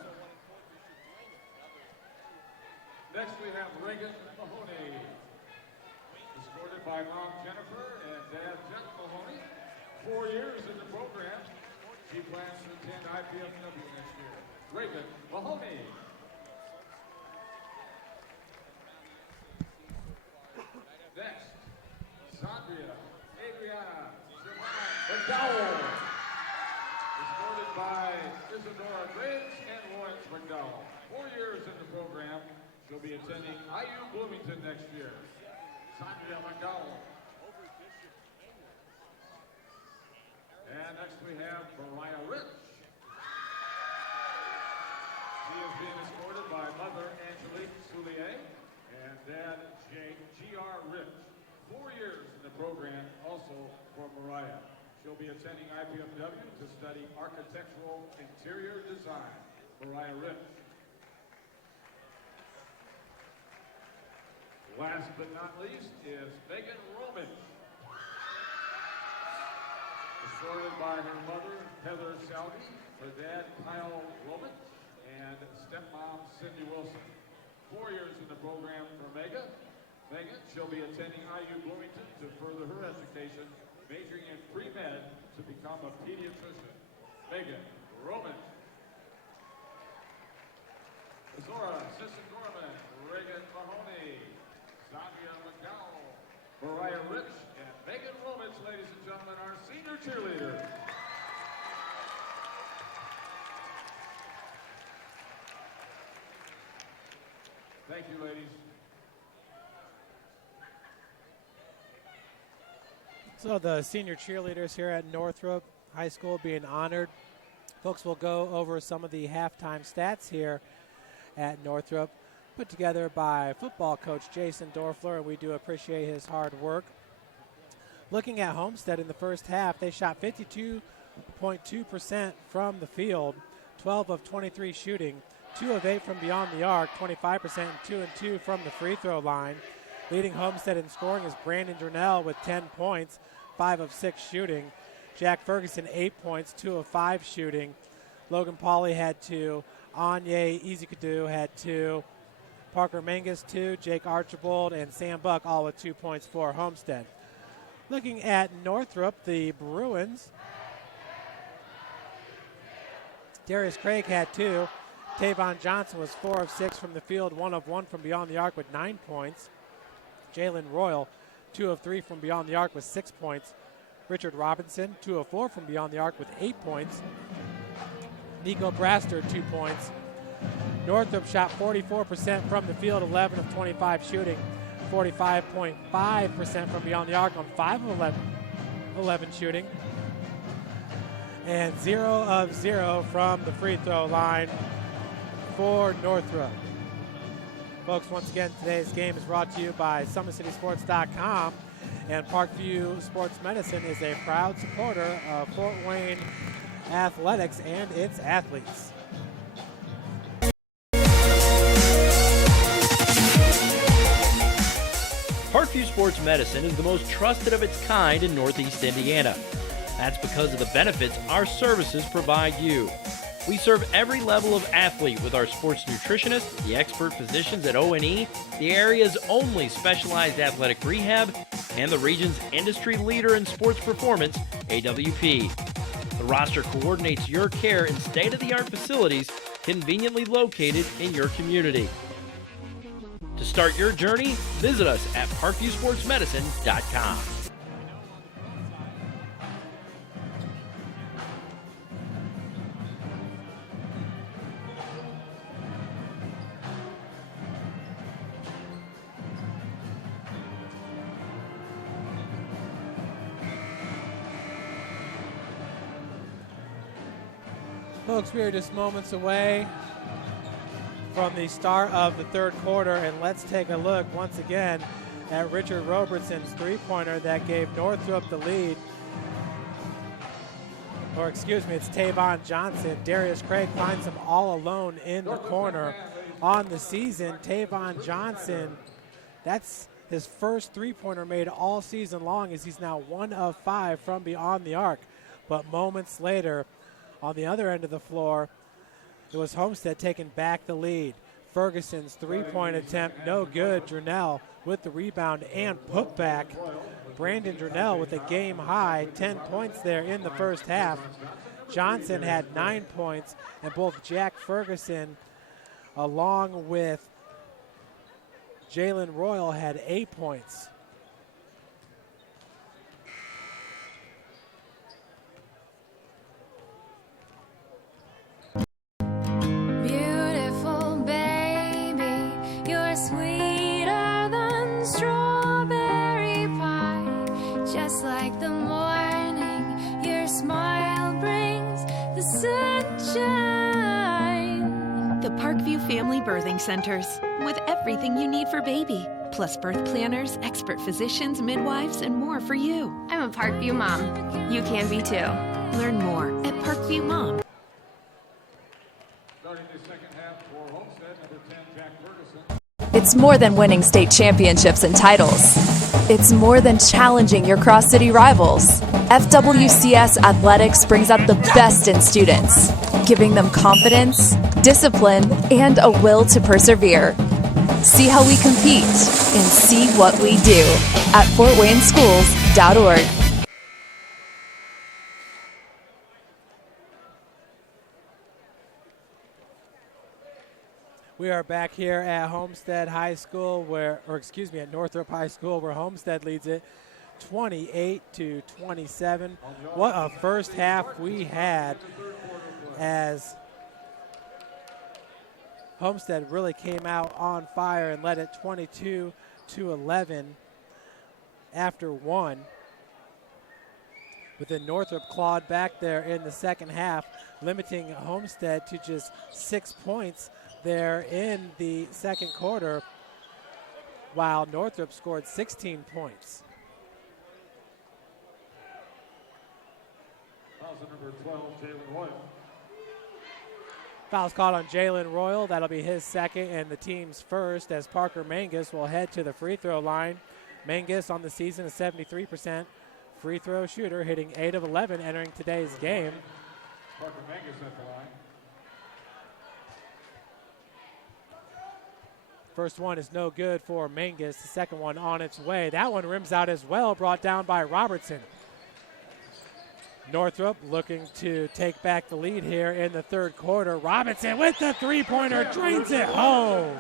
Next we have Reagan Mahoney, escorted by Mom Jennifer and Dad Jeff Mahoney. 4 years in the program. She plans to attend IPFW next year. Reagan Mahoney. Next, Sandria Adriana McDowell, escorted by Isadora Graves and Lawrence McDowell. 4 years in the program. She'll be attending IU Bloomington next year. Sandria McDowell. And next we have Mariah Rich. She is being escorted by Mother Angelique Soulier and Dad G.R. Rich. 4 years in the program also for Mariah. She'll be attending IPFW to study architectural interior design. Mariah Rich. Last but not least is Megan Roman, escorted by her mother, Heather Salvi, her dad, Kyle Roman, and stepmom, Cindy Wilson. 4 years in the program for Megan. She'll be attending IU Bloomington to further her education, majoring in pre-med to become a pediatrician. Megan Roman. Zora Sisson-Gorman, Reagan Mahoney, Sandria McDowell, Mariah Rich, and Megan Romans, ladies and gentlemen, our senior cheerleader. Thank you, ladies. So the senior cheerleaders here at Northrop High School being honored. Folks will go over some of the halftime stats here at Northrop, put together by football coach Jason Dorfler, and we do appreciate his hard work. Looking at Homestead in the first half, they shot 52.2% from the field, 12 of 23 shooting, 2 of 8 from beyond the arc, 25%, and 2 and 2 from the free throw line. Leading Homestead in scoring is Brandon Durnell with 10 points, 5 of 6 shooting. Jack Ferguson, 8 points, 2 of 5 shooting. Logan Pauly had 2. Anye Ezekadu had 2. Parker Mangus 2. Jake Archibald and Sam Buck all with 2 points for Homestead. Looking at Northrop, the Bruins, Darius Craig had 2. Tavon Johnson was 4 of 6 from the field, 1 of 1 from beyond the arc with 9 points. Jalen Royal, 2 of 3 from beyond the arc with 6 points. Richard Robinson, 2 of 4 from beyond the arc with 8 points. Nico Braster, 2 points. Northrop shot 44% from the field, 11 of 25 shooting, 45.5% from beyond the arc on 5 of 11 shooting, and 0 of 0 from the free throw line for Northrop. Folks, once again, today's game is brought to you by SummitCitySports.com, and Parkview Sports Medicine is a proud supporter of Fort Wayne athletics and its athletes. Parkview Sports Medicine is the most trusted of its kind in Northeast Indiana. That's because of the benefits our services provide you. We serve every level of athlete with our sports nutritionists, the expert physicians at O&E, the area's only specialized athletic rehab, and the region's industry leader in sports performance, AWP. The roster coordinates your care in state-of-the-art facilities conveniently located in your community. To start your journey, visit us at parkviewsportsmedicine.com. Folks, we are just moments away from the start of the third quarter, and let's take a look once again at Richard Robertson's three-pointer that gave Northrop the lead. Or excuse me, it's Tavon Johnson. Darius Craig finds him all alone in the corner on the season. Tavon Johnson, that's his first three-pointer made all season long, as he's now 1 of 5 from beyond the arc. But moments later, on the other end of the floor, it was Homestead taking back the lead. Ferguson's three-point attempt, no good. Durnell with the rebound and putback. Brandon Durnell with a game-high 10 points there in the first half. Johnson had 9 points, and both Jack Ferguson along with Jalen Royal had 8 points. Beautiful baby, you're sweeter than strawberry pie. Just like the morning, your smile brings the sunshine. The Parkview Family Birthing Centers, with everything you need for baby, plus birth planners, expert physicians, midwives, and more for you. I'm a Parkview mom. You can be too. Learn more at Parkview Mom. Starting the second half for Homestead, number 10, Jack Ferguson. It's more than winning state championships and titles. It's more than challenging your cross-city rivals. FWCS Athletics brings out the best in students, giving them confidence, discipline, and a will to persevere. See how we compete and see what we do at fortwayneschools.org. We are back here at Homestead High School, at Northrop High School, where Homestead leads it 28-27. What a first half we had, as Homestead really came out on fire and led it 22-11 after one. But then Northrop clawed back there in the second half, limiting Homestead to just 6 points there in the second quarter, while Northrop scored 16 points. Fouls on number 12, Jalen Royal. Foul's called on Jalen Royal. That'll be his second and the team's first, as Parker Mangus will head to the free throw line. Mangus on the season is 73% free throw shooter, hitting 8 of 11 entering today's game. Parker Mangus at the line. First one is no good for Mangus. The second one on its way. That one rims out as well, brought down by Robertson. Northrop looking to take back the lead here in the third quarter. Robinson with the three-pointer, drains it home.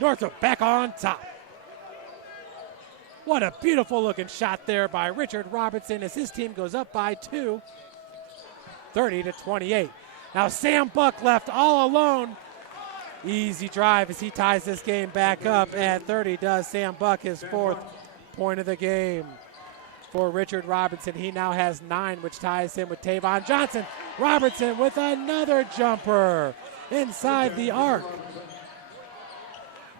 Northrop back on top. What a beautiful looking shot there by Richard Robertson as his team goes up by 2, 30-28. Now Sam Buck left all alone. Easy drive as he ties this game back up at 30. Does Sam Buck, his 4th point of the game for Richard Robinson. He now has 9, which ties him with Tavon Johnson. Robertson with another jumper inside the arc.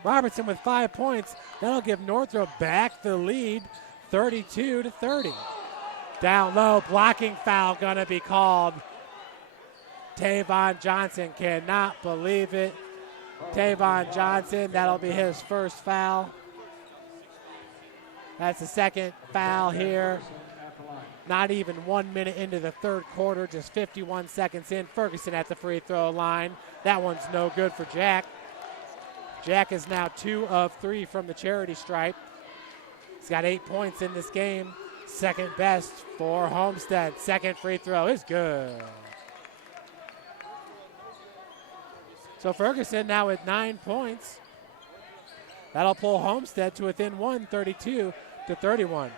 Robertson with 5 points. That'll give Northrop back the lead, 32-30. Down low, blocking foul gonna be called. Tavon Johnson cannot believe it. Tavon Johnson, that'll be his first foul. That's the second foul here. Not even 1 minute into the third quarter, just 51 seconds in. Ferguson at the free throw line. That one's no good for Jack. Jack is now 2 of 3 from the charity stripe. He's got 8 points in this game. Second best for Homestead. Second free throw is good. So Ferguson now with 9 points. That'll pull Homestead to within 1, 32-31.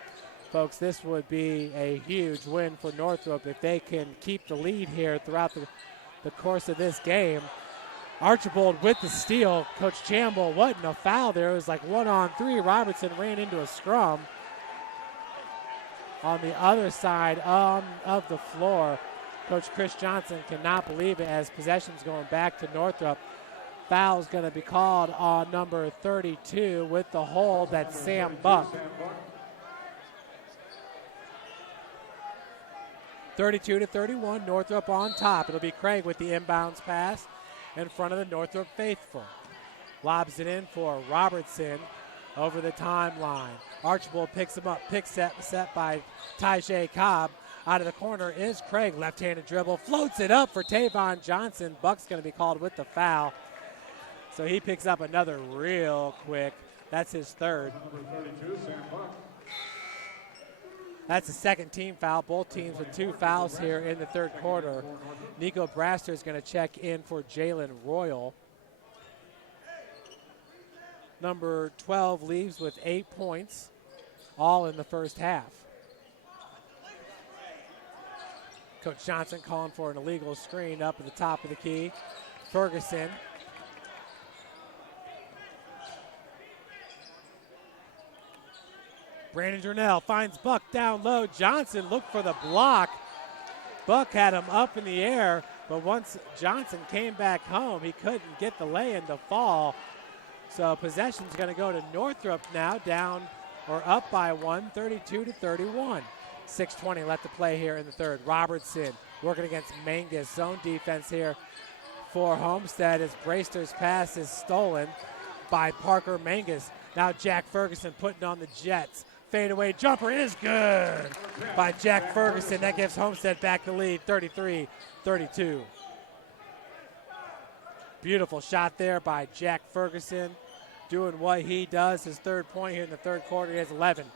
Folks, this would be a huge win for Northrop if they can keep the lead here throughout the course of this game. Archibald with the steal. Coach Chamble wasn't a foul there. It was like 1-on-3. Robertson ran into a scrum. On the other side of the floor, Coach Chris Johnson cannot believe it as possession's going back to Northrop. Foul's going to be called on number 32 with the hold. That's Sam Buck. 32-31, Northrop on top. It'll be Craig with the inbounds pass in front of the Northrop faithful. Lobs it in for Robertson over the timeline. Archibald picks him up, set by Tyjae Cobb. Out of the corner is Craig, left-handed dribble, floats it up for Tavon Johnson. Buck's going to be called with the foul. So he picks up another real quick. That's his third. Number 32, Sam Buck. That's the second team foul. Both teams with 2 fouls here in the third quarter. Nico Braster is going to check in for Jalen Royal. Number 12 leaves with 8 points, all in the first half. Coach Johnson calling for an illegal screen up at the top of the key. Ferguson. Brandon Durnell finds Buck down low. Johnson looked for the block. Buck had him up in the air, but once Johnson came back home, he couldn't get the lay-in to fall. So possession's going to go to Northrop now, down or up by 1, 32-31. 6:20 left to play here in the third. Robertson working against Mangus. Zone defense here for Homestead as Braster's pass is stolen by Parker Mangus. Now Jack Ferguson putting on the Jets. Fadeaway jumper is good by Jack Ferguson. That gives Homestead back the lead, 33-32. Beautiful shot there by Jack Ferguson, doing what he does. His third point here in the third quarter. He has 11.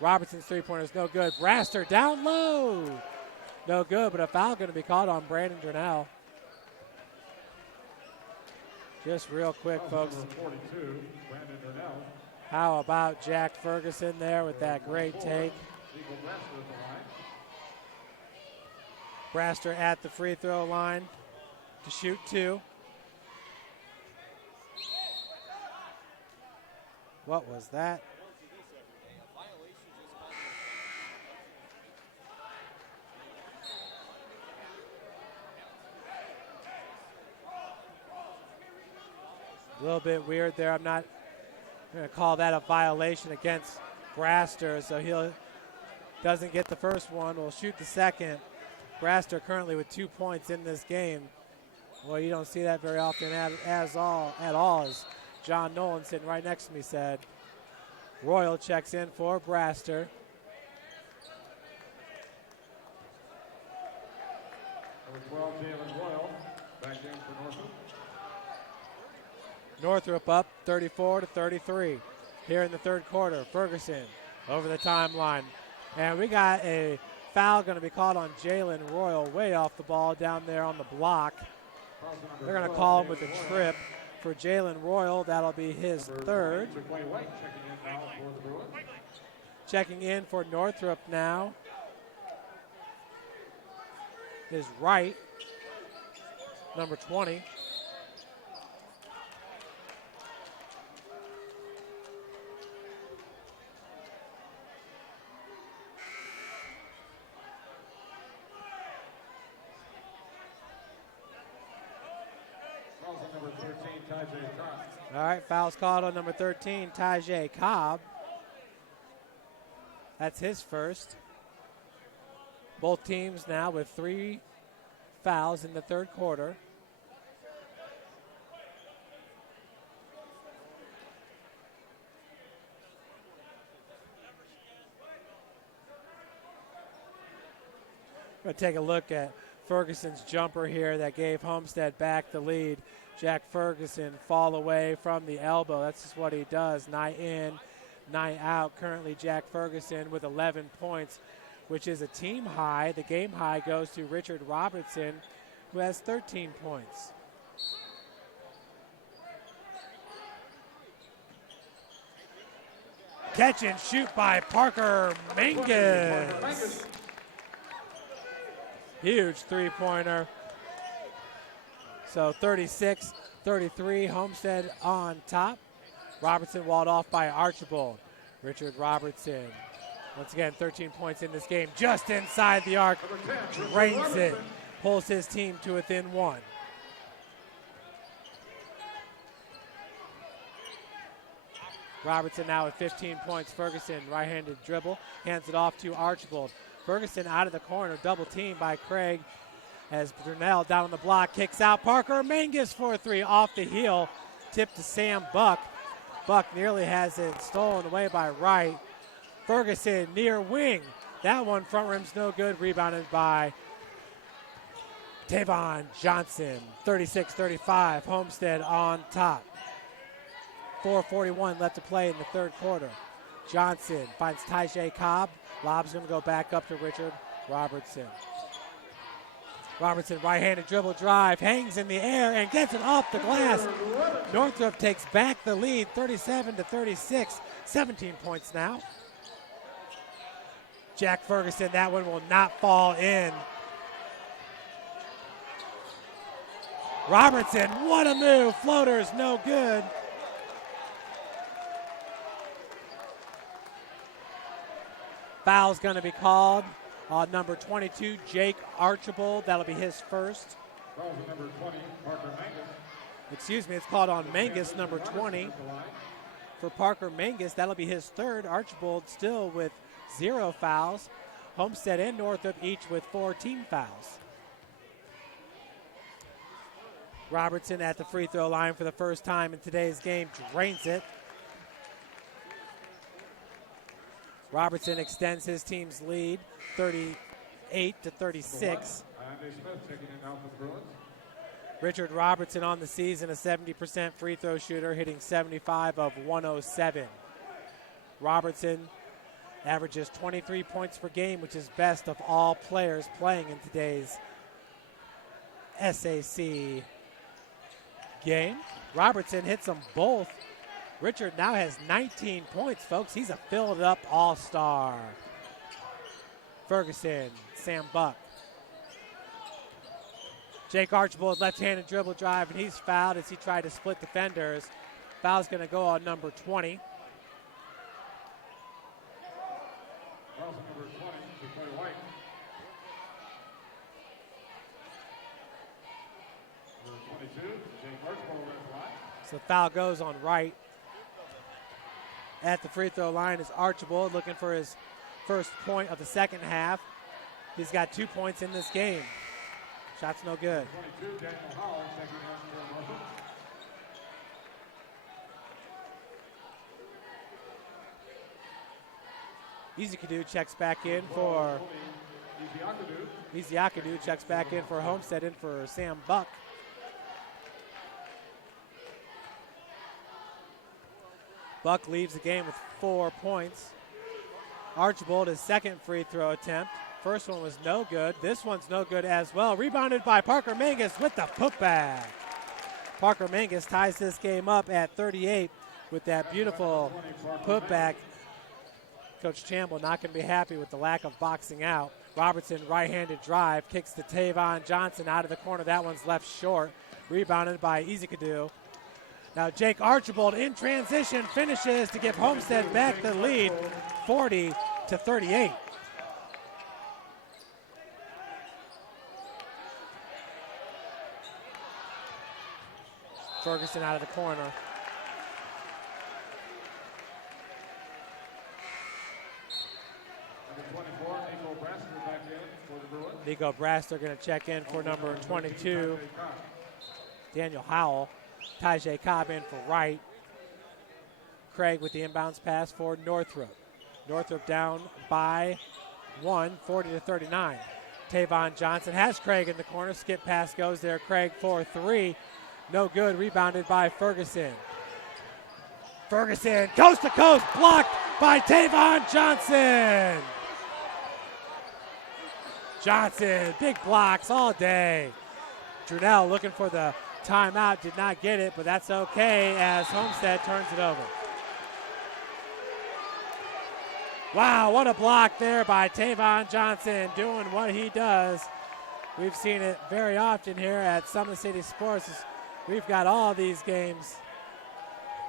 Robertson's three-pointer is no good. Braster down low. No good, but a foul going to be called on Brandon Durnell. Just real quick, folks. 42, Brandon Durnell. How about Jack Ferguson there with that great take? Nico Braster at the line. Braster at the free throw line to shoot 2. What was that? A little bit weird there. I'm not going to call that a violation against Braster, so he doesn't get the first one. We'll shoot the second. Braster currently with 2 points in this game. Well, you don't see that very often at all, as John Nolan sitting right next to me said. Royal checks in for Braster. Number 12, Jalen Royal, back in for Northrop. Northrop up 34-33 here in the third quarter. Ferguson over the timeline. And we got a foul going to be called on Jalen Royal way off the ball down there on the block. They're going to call him with a trip for Jalen Royal. That'll be his third. Checking in for Northrop now is Wright, number 20. All right, foul's called on number 13, Tyjae Cobb. That's his first. Both teams now with 3 fouls in the third quarter. We're going to take a look at Ferguson's jumper here that gave Homestead back the lead. Jack Ferguson fall away from the elbow. That's just what he does, night in, night out. Currently, Jack Ferguson with 11 points, which is a team high. The game high goes to Richard Robertson, who has 13 points. Catch and shoot by Parker Mangus. Huge three-pointer. So 36-33, Homestead on top. Robertson walled off by Archibald. Richard Robertson, once again, 13 points in this game. Just inside the arc, drains it, pulls his team to within 1. Robertson now with 15 points. Ferguson, right-handed dribble, hands it off to Archibald. Ferguson out of the corner, double team by Craig as Durnell down on the block, kicks out. Parker Mangus for 3 off the heel, tip to Sam Buck. Buck nearly has it stolen away by Wright. Ferguson near wing. That one front rim's no good. Rebounded by Tavon Johnson. 36-35. Homestead on top. 4:41 left to play in the third quarter. Johnson finds Tyjae Cobb. Lob's going to go back up to Richard Robertson. Robertson, right-handed dribble drive, hangs in the air and gets it off the glass. Northrop takes back the lead, 37-36, 17 points now. Jack Ferguson, that one will not fall in. Robertson, what a move. Floater's no good. Foul's going to be called on number 22, Jake Archibald. That'll be his first. Foul number 20, Parker Mangus. Excuse me, it's called on Mangus, number 20. For Parker Mangus, that'll be his third. Archibald still with 0 fouls. Homestead and Northrop each with 4 team fouls. Robertson at the free throw line for the first time in today's game, drains it. Robertson extends his team's lead, 38-36. Richard Robertson on the season, a 70% free throw shooter, hitting 75 of 107. Robertson averages 23 points per game, which is best of all players playing in today's SAC game. Robertson hits them both. Richard now has 19 points, folks. He's a filled-up all-star. Ferguson, Sam Buck. Jake Archibald, left-handed dribble drive, and he's fouled as he tried to split defenders. Foul's going to go on number 20. Foul's number 20, Detroit White. Number 22, Jake Archibald at the line. So foul goes on Wright. At the free throw line is Archibald looking for his first point of the second half. He's got 2 points in this game. Shot's no good. 22, Daniel Howell, second half for Northrop. Izikadu checks back in for Iziakadu checks back in for Homestead, in for Sam Buck. Buck leaves the game with 4 points. Archibald, his second free throw attempt. First one was no good. This one's no good as well. Rebounded by Parker Mangus with the putback. Parker Mangus ties this game up at 38 with that beautiful putback. Coach Chambliss not going to be happy with the lack of boxing out. Robertson, right-handed drive, kicks to Tavon Johnson out of the corner. That one's left short. Rebounded by Izikadu. Now Jake Archibald in transition finishes to give Homestead back the lead, 40-38. Ferguson out of the corner. Number 24, Nico Braster back in for the Bruins. Nico Braster going to check in for number 22, Daniel Howell. Tyjae Cobb in for Wright. Craig with the inbounds pass for Northrop. Northrop down by 1, 40-39. Tavon Johnson has Craig in the corner. Skip pass goes there. Craig for 3. No good. Rebounded by Ferguson. Ferguson, coast to coast, blocked by Tavon Johnson. Johnson, big blocks all day. Drunell looking for the timeout, did not get it, but that's okay as Homestead turns it over. Wow, what a block there by Tavon Johnson, doing what he does. We've seen it very often here at Summit City Sports. We've got all these games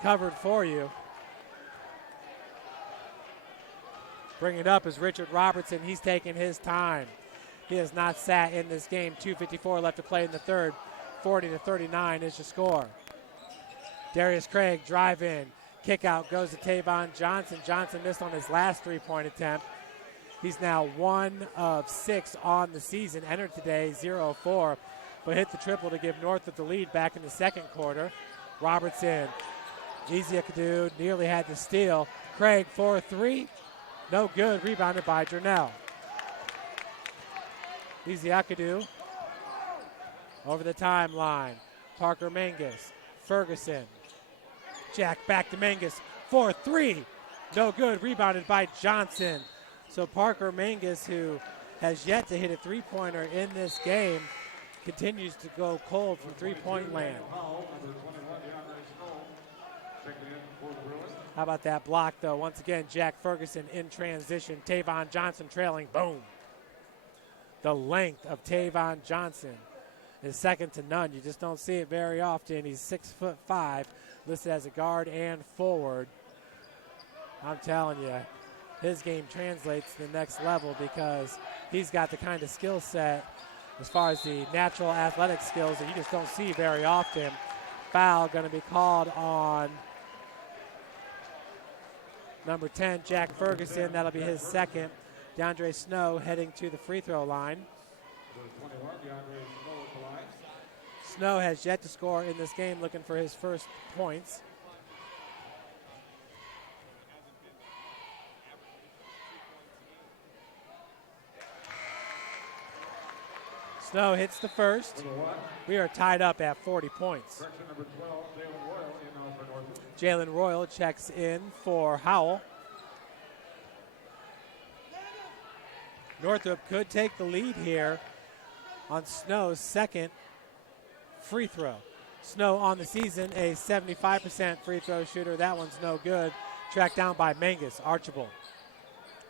covered for you. Bring it up is Richard Robertson. He's taking his time. He has not sat in this game. 2:54 left to play in the third. 40-39 is your score. Darius Craig drive in. Kick out goes to Tavon Johnson. Johnson missed on his last three-point attempt. He's now 1 of 6 on the season. Entered today 0-4, but hit the triple to give Northrop the lead back in the second quarter. Robertson Easy Akadu nearly had the steal. Craig for 3. No good. Rebounded by Jernell. Easy Akadu over the timeline. Parker Mangus. Ferguson. Jack back to Mangus for 3. No good. Rebounded by Johnson. So Parker Mangus, who has yet to hit a three-pointer in this game, continues to go cold from three-point land. How about that block, though? Once again, Jack Ferguson in transition. Tavon Johnson trailing. Boom. The length of Tavon Johnson is second to none. You just don't see it very often. He's 6'5", listed as a guard and forward. I'm telling you, his game translates to the next level because he's got the kind of skill set as far as the natural athletic skills that you just don't see very often. Foul going to be called on number 10, Jack Ferguson. That'll be his second. DeAndre Snow heading to the free throw line. Snow has yet to score in this game, looking for his first points. Snow hits the first. We are tied up at 40 points. Jalen Royal checks in for Howell. Northrop could take the lead here on Snow's second free throw. Snow on the season, a 75% free throw shooter. That one's no good. Tracked down by Mangus. Archibald.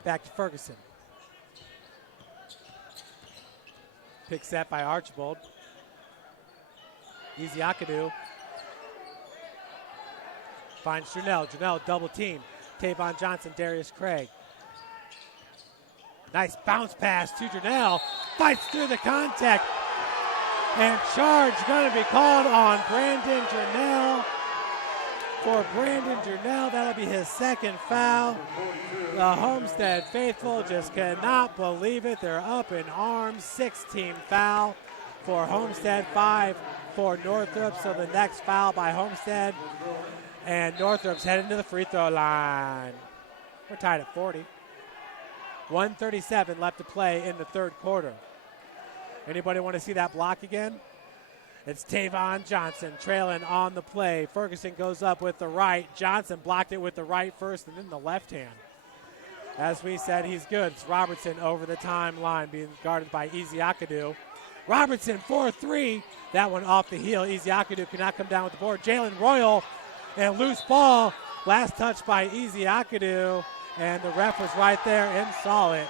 Back to Ferguson. Pick set by Archibald. Easy Akadu. Finds Jernell. Jernell double team. Tavon Johnson, Darius Craig. Nice bounce pass to Jernell. Fights through the contact. And charge going to be called on Brandon Jernell. For Brandon Jernell, that'll be his second foul. The Homestead faithful just cannot believe it. They're up in arms. 6-team foul for Homestead, 5 for Northrop. So the next foul by Homestead. And Northrop's heading to the free throw line. We're tied at 40. 1:37 left to play in the third quarter. Anybody want to see that block again? It's Tavon Johnson trailing on the play. Ferguson goes up with the right. Johnson blocked it with the right first and then the left hand. As we said, he's good. It's Robertson over the timeline being guarded by Easy Akadu. Robertson 4-3. That one off the heel. Easy Akadu cannot come down with the board. Jalen Royal and loose ball. Last touch by Easy Akadu. And the ref was right there and saw it.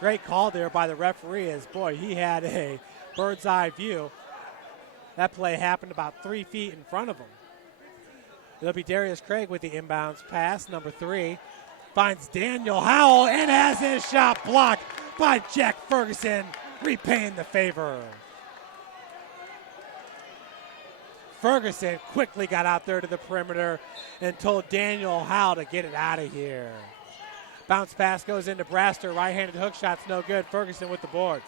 Great call there by the referee as, boy, he had a bird's eye view. That play happened about 3 feet in front of him. It'll be Darius Craig with the inbounds pass, number 3. Finds Daniel Howell and has his shot blocked by Jack Ferguson, repaying the favor. Ferguson quickly got out there to the perimeter and told Daniel Howell to get it out of here. Bounce pass goes into Braster. Right-handed hook shot's no good. Ferguson with the board.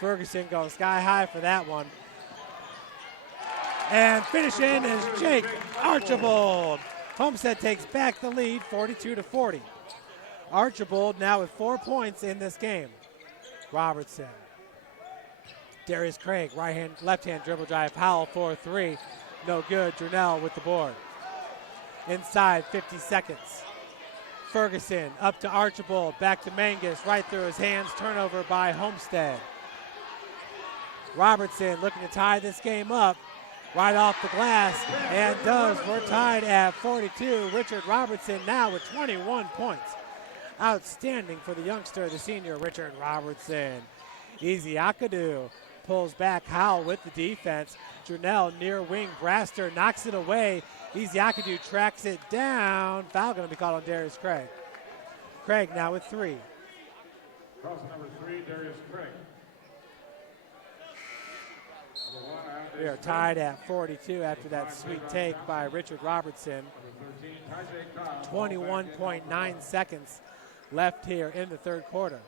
Ferguson going sky high for that one. And finishing is Jake Archibald. Homestead takes back the lead, 42-40. Archibald now with 4 points in this game. Robertson. Darius Craig, left-hand dribble drive. Howell 4-3. No good. Jernell with the board. Inside 50 seconds. Ferguson up to Archibald, back to Mangus, right through his hands, turnover by Homestead. Robertson looking to tie this game up, right off the glass, and does. We're tied at 42. Richard Robertson now with 21 points. Outstanding for the youngster, the senior Richard Robertson. Easy Akadu pulls back. Howell with the defense. Jernell near wing. Braster knocks it away. Easy Akadu tracks it down. Foul going to be called on Darius Craig. Craig now with 3. Cross number 3, Darius Craig. We are tied at 42 after that sweet take by Richard Robertson. 21.9 seconds left here in the third quarter.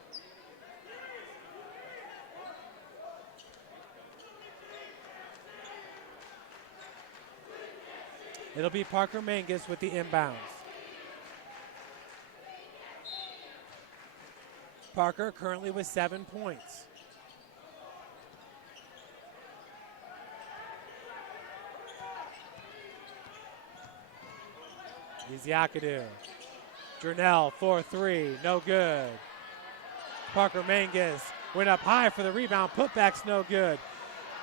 It'll be Parker Mangus with the inbounds. Parker currently with 7 points. Iziakadu. Jernell, 4-3, no good. Parker Mangus went up high for the rebound. Putback's no good.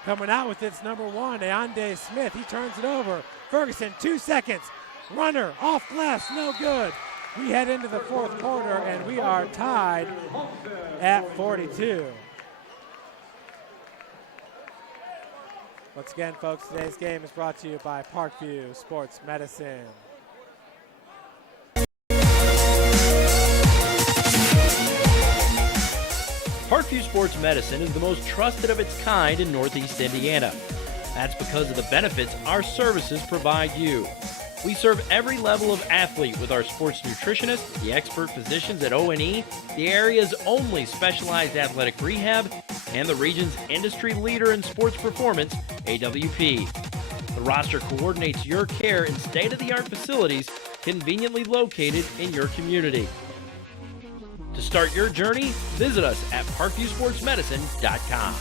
Coming out with its number 1, Ayande Smith. He turns it over. Ferguson, 2 seconds. Runner, off glass, no good. We head into the fourth quarter, and we are tied at 42. Once again, folks, today's game is brought to you by Parkview Sports Medicine. Parkview Sports Medicine is the most trusted of its kind in Northeast Indiana. That's because of the benefits our services provide you. We serve every level of athlete with our sports nutritionists, the expert physicians at O&E, the area's only specialized athletic rehab, and the region's industry leader in sports performance, AWP. The roster coordinates your care in state-of-the-art facilities conveniently located in your community. To start your journey, visit us at parkviewsportsmedicine.com.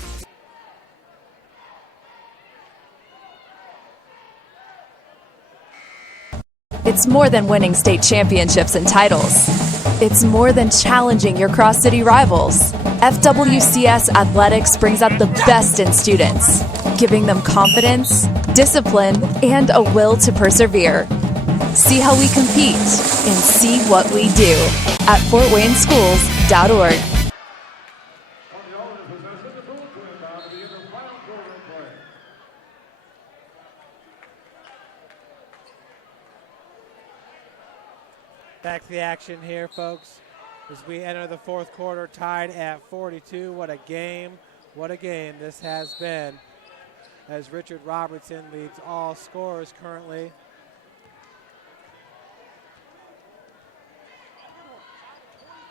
It's more than winning state championships and titles. It's more than challenging your cross-city rivals. FWCS Athletics brings out the best in students, giving them confidence, discipline, and a will to persevere. See how we compete and see what we do at fortwayneschools.org. Back to the action here, folks, as we enter the fourth quarter tied at 42. What a game this has been, as Richard Robertson leads all scorers currently.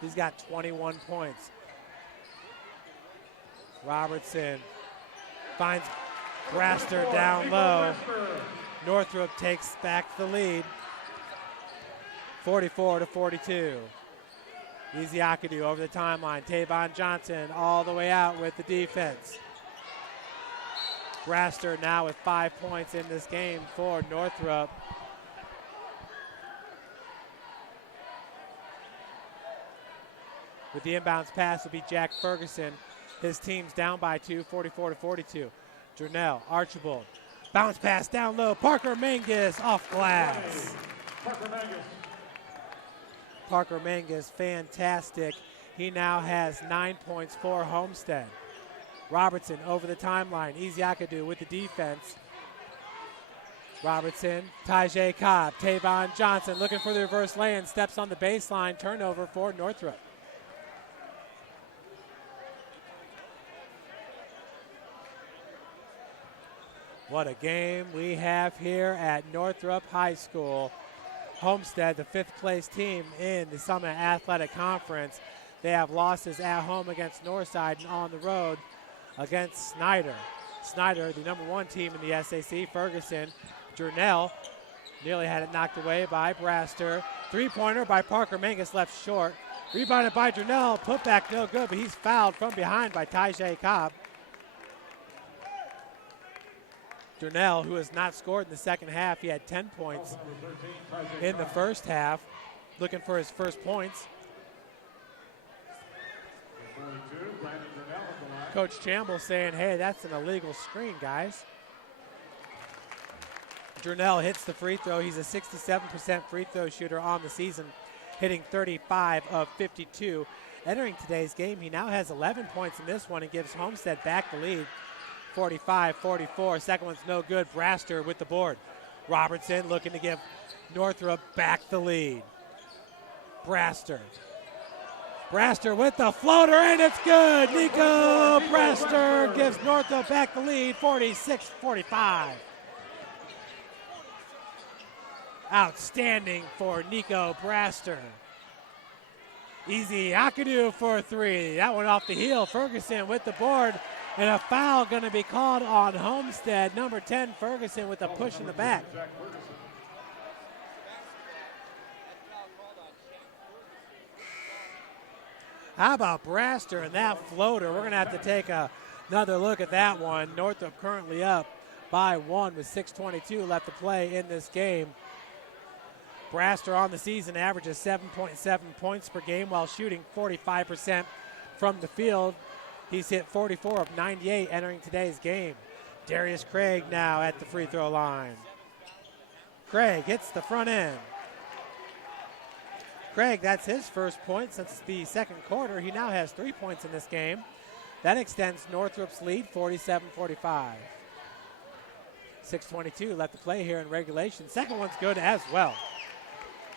He's got 21 points. Robertson finds Braster down low. Northrop takes back the lead, 44-42. Iziakadu over the timeline. Tavon Johnson all the way out with the defense. Braster now with 5 points in this game for Northrop. With the inbounds pass will be Jack Ferguson. His team's down by 2, 44-42. Jernell, Archibald. Bounce pass down low. Parker Mangus off glass. Parker Mangus, fantastic. He now has 9 points for Homestead. Robertson over the timeline. Iziakadu with the defense. Robertson, Tajay Cobb, Tavon Johnson looking for the reverse lay-in. Steps on the baseline. Turnover for Northrop. What a game we have here at Northrop High School. Homestead, the 5th place team in the Summit Athletic Conference. They have losses at home against Northside and on the road against Snyder. Snyder, the number 1 team in the SAC. Ferguson, Jernell nearly had it knocked away by Braster. 3-pointer by Parker Mangus left short. Rebounded by Jernell. Put back no good, but he's fouled from behind by Tajay Cobb. Jernell, who has not scored in the second half, he had 10 points in the first half, looking for his first points. Coach Chamble saying, hey, that's an illegal screen, guys. Jernell hits the free throw. He's a 67% free throw shooter on the season, hitting 35 of 52. Entering today's game, he now has 11 points in this one and gives Homestead back the lead. 45-44. Second one's no good. Braster with the board. Robertson looking to give Northrop back the lead. Braster with the floater, and it's good. Nico Braster gives Northrop back the lead, 46-45. Outstanding for Nico Braster. Iziakadu for 3. That one off the heel. Ferguson with the board. And a foul going to be called on Homestead. Number 10, Ferguson, with a push in the back. How about Braster and that floater? We're going to have to take another look at that one. Northrop currently up by 1 with 6:22 left to play in this game. Braster on the season averages 7.7 points per game while shooting 45% from the field. He's hit 44 of 98 entering today's game. Darius Craig now at the free throw line. Craig hits the front end. Craig, that's his first point since the second quarter. He now has 3 points in this game. That extends Northrop's lead, 47-45. 6:22 left to play here in regulation. Second one's good as well.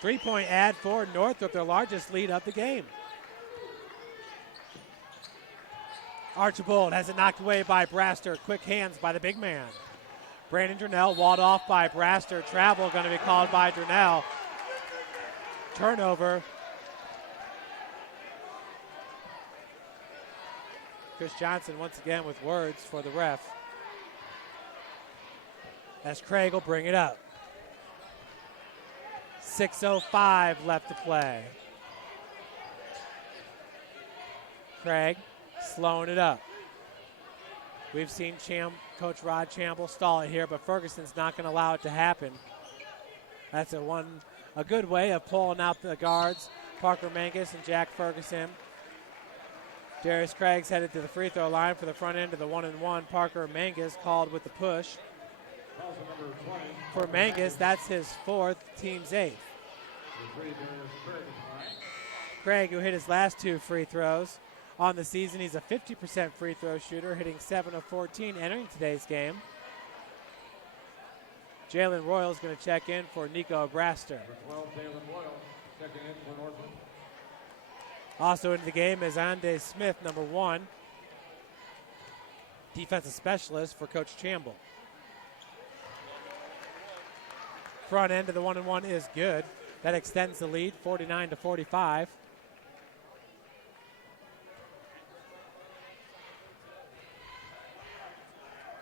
3-point ad for Northrop, their largest lead of the game. Archibald has it knocked away by Braster. Quick hands by the big man. Brandon Durnell walled off by Braster. Travel going to be called by Durnell. Turnover. Chris Johnson once again with words for the ref. As Craig will bring it up. 6:05 left to play. Craig slowing it up. We've seen Coach Rod Chamble stall it here, but Ferguson's not going to allow it to happen. That's a good way of pulling out the guards, Parker Mangus and Jack Ferguson. Darius Craig's headed to the free throw line for the front end of the 1-and-1. Parker Mangus called with the push. For Mangus, that's his 4th, team's 8th. Craig, who hit his last 2 free throws. On the season, he's a 50% free throw shooter, hitting 7 of 14 entering today's game. Jalen Royal's going to check in for Nico Braster. Also into the game is Ande Smith, number 1, defensive specialist for Coach Chamble. Front end of the 1-and-1 is good. That extends the lead, 49-45.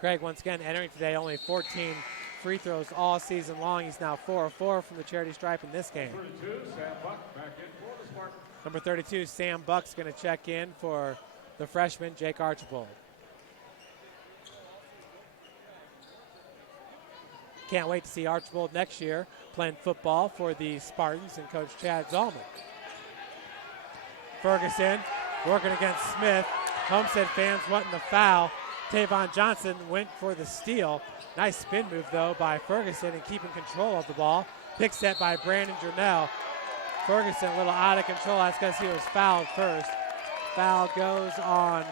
Craig once again entering today, only 14 free throws all season long. He's now 4 of 4 from the charity stripe in this game. Number 32, Sam Buck's going to check in for the freshman, Jake Archibald. Can't wait to see Archibald next year playing football for the Spartans and Coach Chad Zalman. Ferguson working against Smith. Homestead fans wanting the foul. Tavon Johnson went for the steal. Nice spin move, though, by Ferguson and keeping control of the ball. Pick set by Brandon Durnell. Ferguson a little out of control. That's because he was fouled first. Foul goes on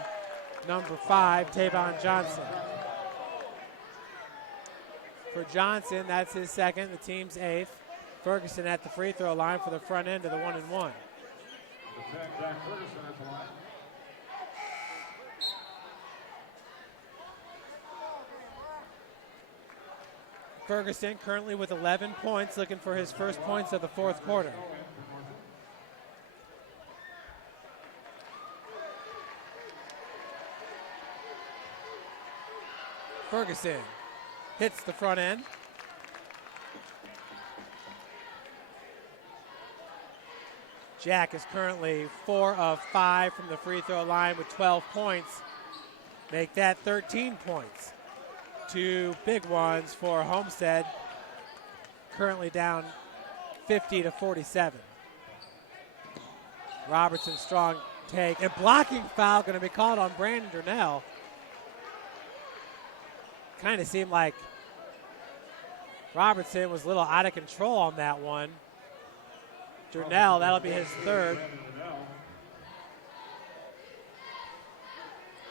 number 5, Tavon Johnson. For Johnson, that's his 2nd, the team's 8th. Ferguson at the free throw line for the front end of the 1-and-1. Ferguson currently with 11 points, looking for his first points of the 4th quarter. Ferguson hits the front end. Jack is currently 4 of 5 from the free throw line with 12 points. Make that 13 points. 2 big ones for Homestead, currently down 50-47. Robertson strong take, and blocking foul going to be called on Brandon Durnell. Kind of seemed like Robertson was a little out of control on that one. Durnell, that'll be his 3rd.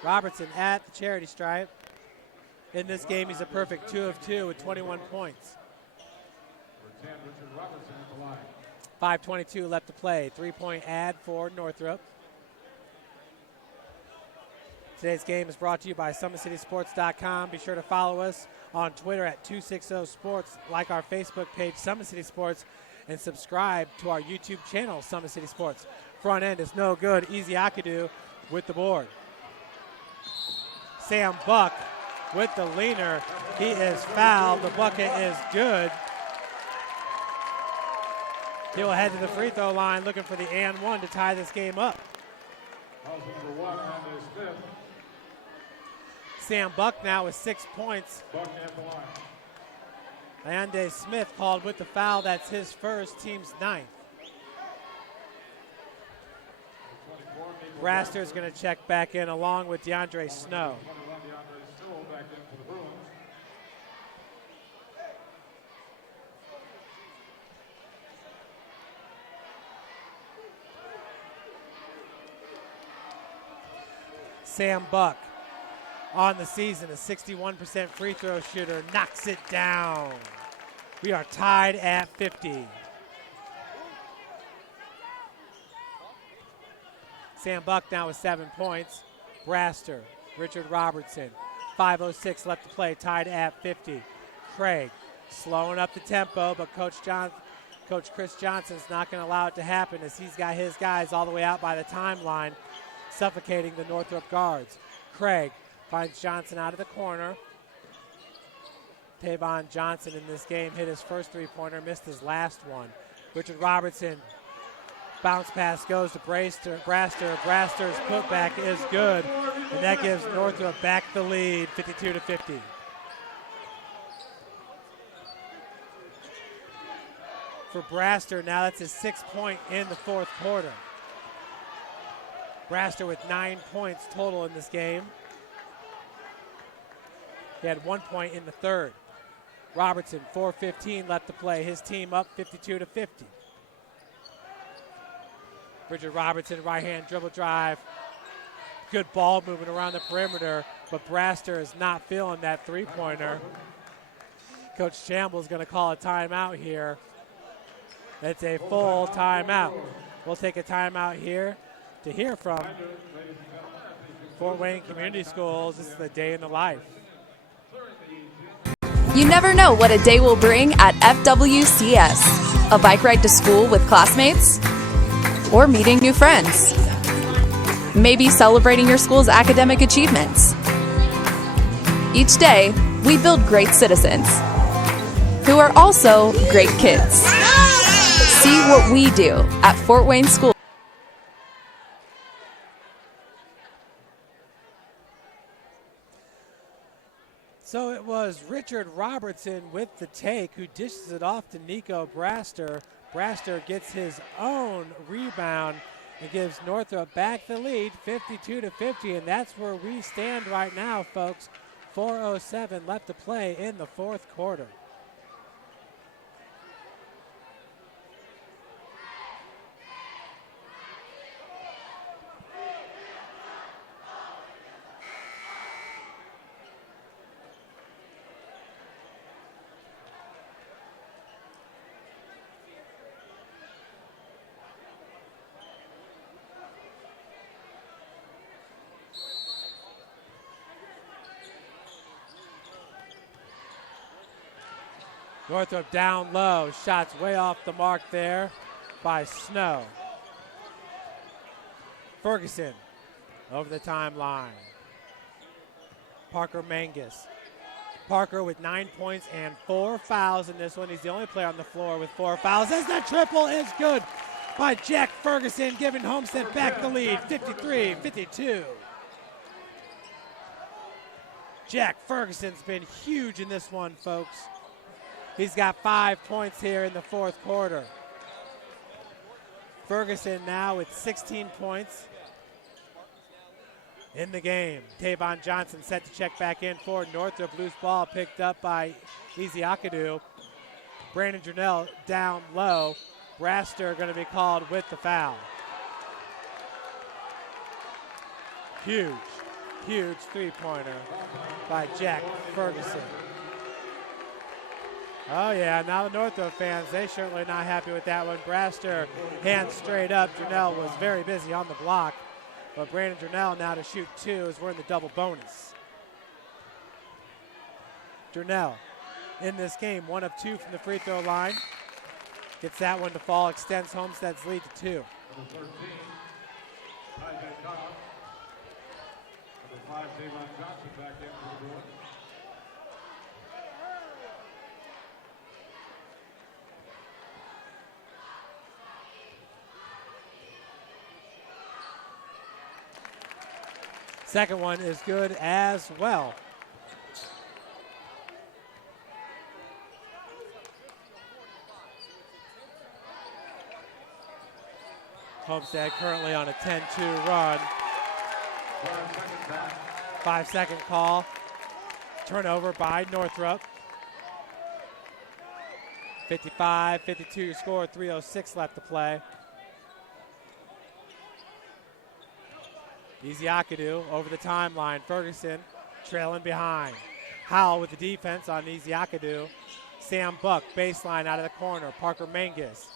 Robertson at the charity stripe. In this game, he's a perfect 2 of 2 with 21 points. 5:22 left to play. 3-point ad for Northrop. Today's game is brought to you by SummitCitySports.com. Be sure to follow us on Twitter at 260sports, like our Facebook page, Summit City Sports, and subscribe to our YouTube channel, Summit City Sports. Front end is no good. Easy Akadu with the board. Sam Buck with the leaner. He is fouled. The bucket is good. He will head to the free throw line looking for the and one to tie this game up. Calls number 1, Andy Smith. Sam Buck now with 6 points. Buck at the line. Leande Smith called with the foul. That's his first, team's 9th. Braster is going to check back in along with DeAndre Snow. Sam Buck on the season, a 61% free throw shooter, knocks it down. We are tied at 50. Sam Buck now with 7 points. Braster, Richard Robertson, 5:06 left to play, tied at 50. Craig slowing up the tempo, but Coach Chris Johnson's not going to allow it to happen as he's got his guys all the way out by the timeline, suffocating the Northrop guards. Craig finds Johnson out of the corner. Tavon Johnson in this game hit his first three-pointer, missed his last one. Richard Robertson, bounce pass goes to Braster. Braster's putback is good, and that gives Northrop back the lead, 52-50. For Braster, now that's his 6th point in the fourth quarter. Braster with 9 points total in this game. He had 1 point in the third. Robertson, 4:15 left to play. His team up 52-50. Richard Robertson, right-hand dribble drive. Good ball movement around the perimeter, but Braster is not feeling that three-pointer. Coach Chambliss is going to call a timeout here. It's a full timeout. We'll take a timeout here to hear from Fort Wayne Community Schools. This is the day in the life. You never know what a day will bring at FWCS. A bike ride to school with classmates? Or meeting new friends? Maybe celebrating your school's academic achievements. Each day, we build great citizens who are also great kids. See what we do at Fort Wayne School. So it was Richard Robertson with the take, who dishes it off to Nico Braster. Braster gets his own rebound and gives Northrop back the lead, 52-50, and that's where we stand right now, folks. 4:07 left to play in the fourth quarter. Northrop down low, shots way off the mark there by Snow. Ferguson over the timeline. Parker Mangus. Parker with 9 points and 4 fouls in this one. He's the only player on the floor with 4 fouls. As the triple is good by Jack Ferguson, giving Homestead back the lead, 53-52. Jack Ferguson's been huge in this one, folks. He's got 5 points here in the fourth quarter. Ferguson now with 16 points in the game. Tavon Johnson set to check back in for Northrop. Loose ball picked up by Ezeakadu. Brandon Durnell down low. Braster going to be called with the foul. Huge three-pointer by Jack Ferguson. Oh, yeah, now the Northrop fans, they certainly are not happy with that one. Braster, hands straight up. Durnell was very busy on the block. But Brandon Durnell now to shoot 2 as we're in the double bonus. Durnell in this game, 1 of 2 from the free throw line. Gets that one to fall, extends Homestead's lead to 2. Number 13, Ty Connor. Number 5, Tavon Johnson back in for the board. Second one is good as well. Homestead currently on a 10-2 run. 5-second call. Turnover by Northrop. 55-52 your score, 3:06 left to play. Easiakadu over the timeline. Ferguson trailing behind. Howell with the defense on Easiakadu. Sam Buck, baseline out of the corner. Parker Mangus.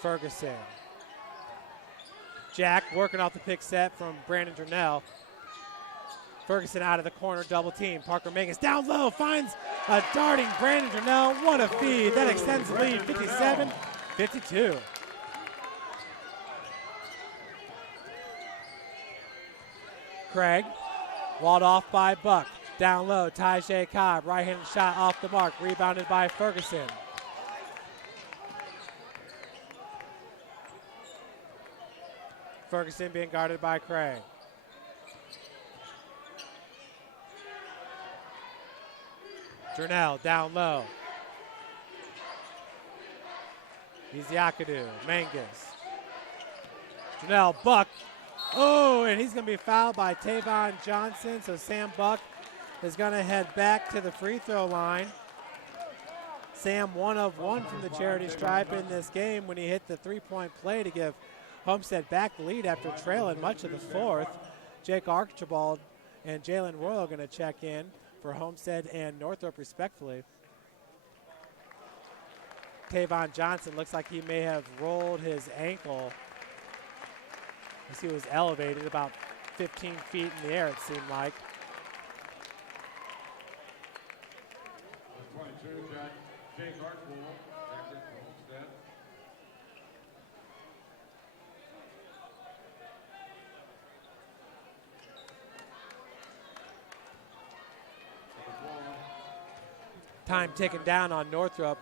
Ferguson. Jack working off the pick set from Brandon Durnell. Ferguson out of the corner, double team. Parker Mangus down low, finds a darting Brandon Durnell. What a feed. That extends the lead, 57-52. Craig, walled off by Buck. Down low, Tajay Cobb, right-handed shot off the mark, rebounded by Ferguson. Ferguson being guarded by Craig. Durnell down low. Easiakadu, Mangus. Durnell, Buck. Oh, and he's going to be fouled by Tavon Johnson, so Sam Buck is going to head back to the free throw line. Sam 1 of 1 from the charity stripe in this game when he hit the three-point play to give Homestead back the lead after trailing much of the fourth. Jake Archibald and Jalen Royal going to check in for Homestead and Northrop respectfully. Tavon Johnson looks like he may have rolled his ankle as he was elevated about 15 feet in the air, it seemed like. 22, Jake Archibald, captain for Homestead. Time ticking down on Northrop.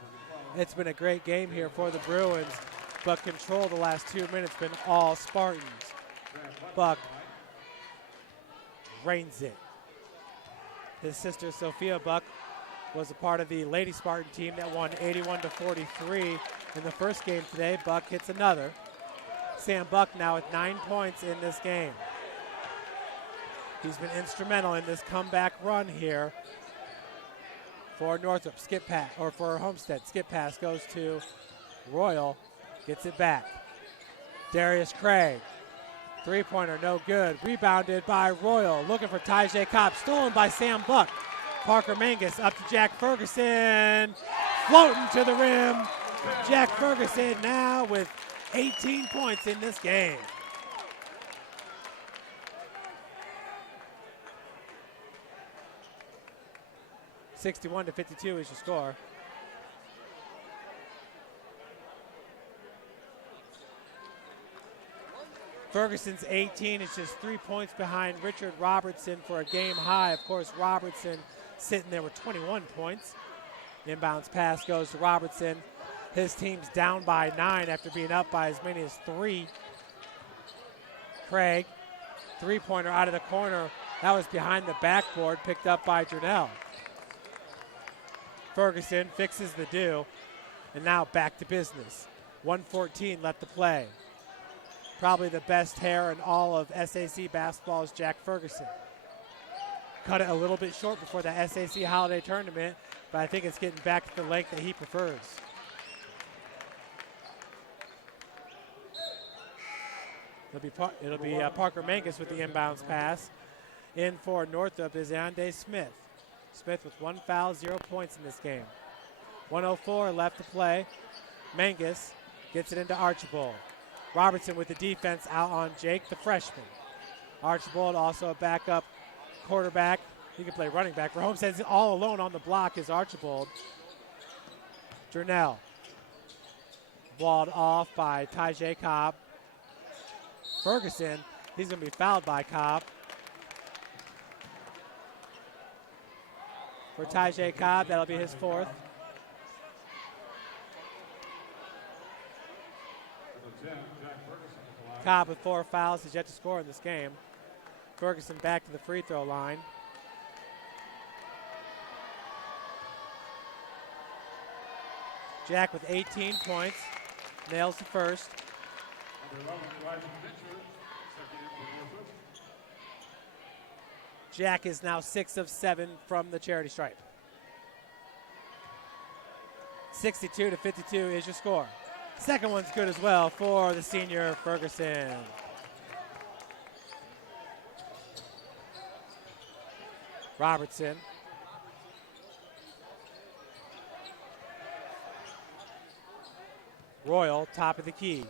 It's been a great game here for the Bruins, but control the last 2 minutes been all Spartans. Buck reigns it. His sister Sophia Buck was a part of the Lady Spartan team that won 81-43 in the first game today. Buck hits another. Sam Buck now with 9 points in this game. He's been instrumental in this comeback run here for Northrop. Skip pass, or for Homestead. Skip pass goes to Royal, gets it back. Darius Craig, three-pointer, no good. Rebounded by Royal, looking for Tajay Cobb, stolen by Sam Buck. Parker Mangus up to Jack Ferguson, floating to the rim. Jack Ferguson now with 18 points in this game. (61-52) is your score. Ferguson's 18 is just 3 points behind Richard Robertson for a game high. Of course, Robertson sitting there with 21 points. Inbounds pass goes to Robertson. His team's down by 9 after being up by as many as 3. Craig, three-pointer out of the corner. That was behind the backboard, picked up by Durnell. Ferguson fixes the do, and now back to business. 1:14 left to play. Probably the best hair in all of SAC basketball is Jack Ferguson. Cut it a little bit short before the SAC Holiday Tournament, but I think it's getting back to the length that he prefers. It'll be Parker Mangus with the inbounds pass. In for Northrop is Ande Smith. Smith with 1 foul, 0 points in this game. 1:04 left to play. Mangus gets it into Archibald. Robertson with the defense out on Jake, the freshman. Archibald also a backup quarterback. He can play running back. For Homestead, all alone on the block is Archibald. Durnell. Walled off by Tajay Cobb. Ferguson, he's going to be fouled by Cobb. For Tajay Cobb, that'll be his 4th. Cobb with 4 fouls is yet to score in this game. Ferguson back to the free throw line. Jack with 18 points, nails the first. Jack is now 6 of 7 from the charity stripe. 62-52 is your score. Second one's good as well for the senior Ferguson. Robertson. Royal, top of the key.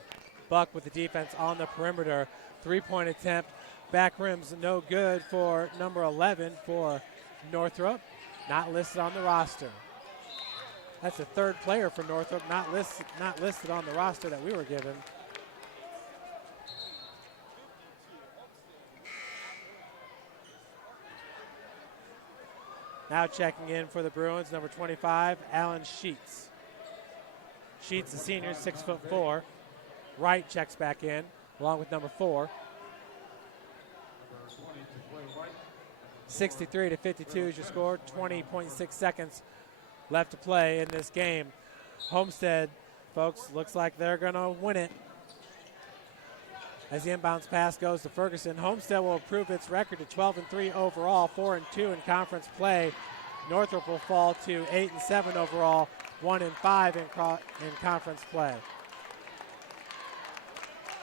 Buck with the defense on the perimeter. Three-point attempt. Back rim's no good for number 11 for Northrop. Not listed on the roster. That's the third player for Northrop not listed on the roster that we were given. Now checking in for the Bruins, number 25, Alan Sheets. Sheets, the senior, 6'4". Wright checks back in, along with number 4. 63-52 is your score. 20.6 seconds left to play in this game. Homestead, folks, looks like they're going to win it. As the inbounds pass goes to Ferguson, Homestead will improve its record to 12-3 overall, 4-2 in conference play. Northrop will fall to 8-7 overall, 1-5 in conference play.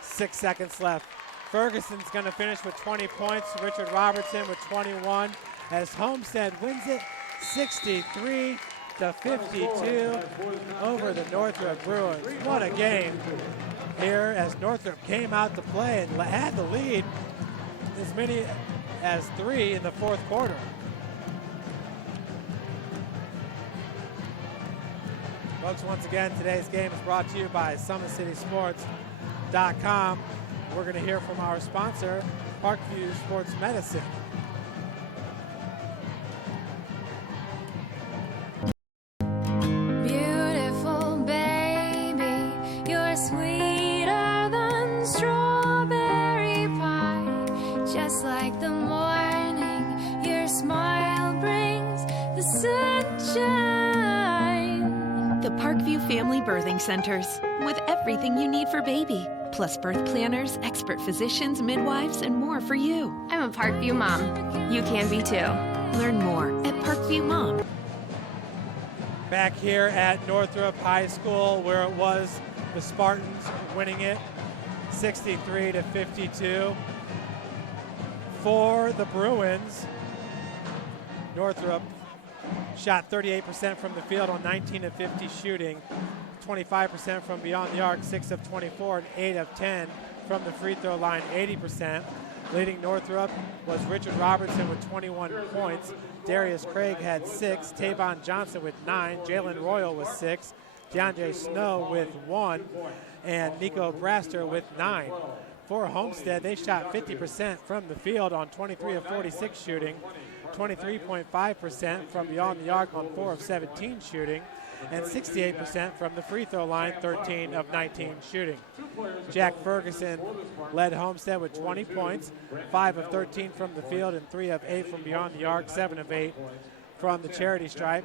6 seconds left. Ferguson's going to finish with 20 points. Richard Robertson with 21 as Homestead wins it 63-52 over the Northrop Bruins. What a game here as Northrop came out to play and had the lead as many as 3 in the fourth quarter. Folks, once again, today's game is brought to you by SummitCitySports.com. We're going to hear from our sponsor, Parkview Sports Medicine. Beautiful baby, you're sweeter than strawberry pie. Just like the morning, your smile brings the sunshine. The Parkview Family Birthing Centers, with everything you need for baby, plus birth planners, expert physicians, midwives, and more for you. I'm a Parkview mom. You can be too. Learn more at Parkview Mom. Back here at Northrop High School, where it was the Spartans winning it 63-52. For the Bruins, Northrop shot 38% from the field on 19 of 50 shooting, 25% from beyond the arc, 6 of 24, and 8 of 10 from the free throw line, 80%. Leading Northrop was Richard Robertson with 21 points. Darius Craig had 6, Tavon Johnson with 9, Jalen Royal with 6, DeAndre Snow with 1, and Nico Braster with 9. For Homestead, they shot 50% from the field on 23 of 46 shooting, 23.5% from beyond the arc on 4 of 17 shooting, and 68% from the free throw line, 13 of 19 shooting. Jack Ferguson led Homestead with 20 points, 5 of 13 from the field, and 3 of 8 from beyond the arc, 7 of 8 from the charity stripe.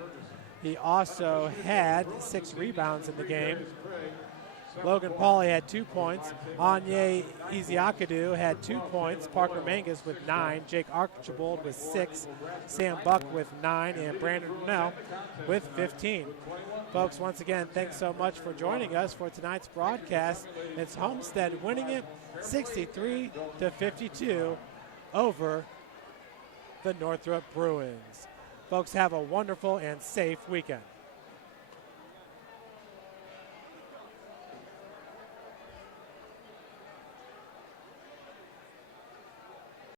He also had 6 rebounds in the game. Logan Pauly had 2 points. Anye Iziakadu had 2 points. Parker Mangus with 9. Jake Archibald with 6. Sam Buck with 9. And Brandon Brunell with 15. Folks, once again, thanks so much for joining us for tonight's broadcast. It's Homestead winning it 63-52 over the Northrop Bruins. Folks, have a wonderful and safe weekend.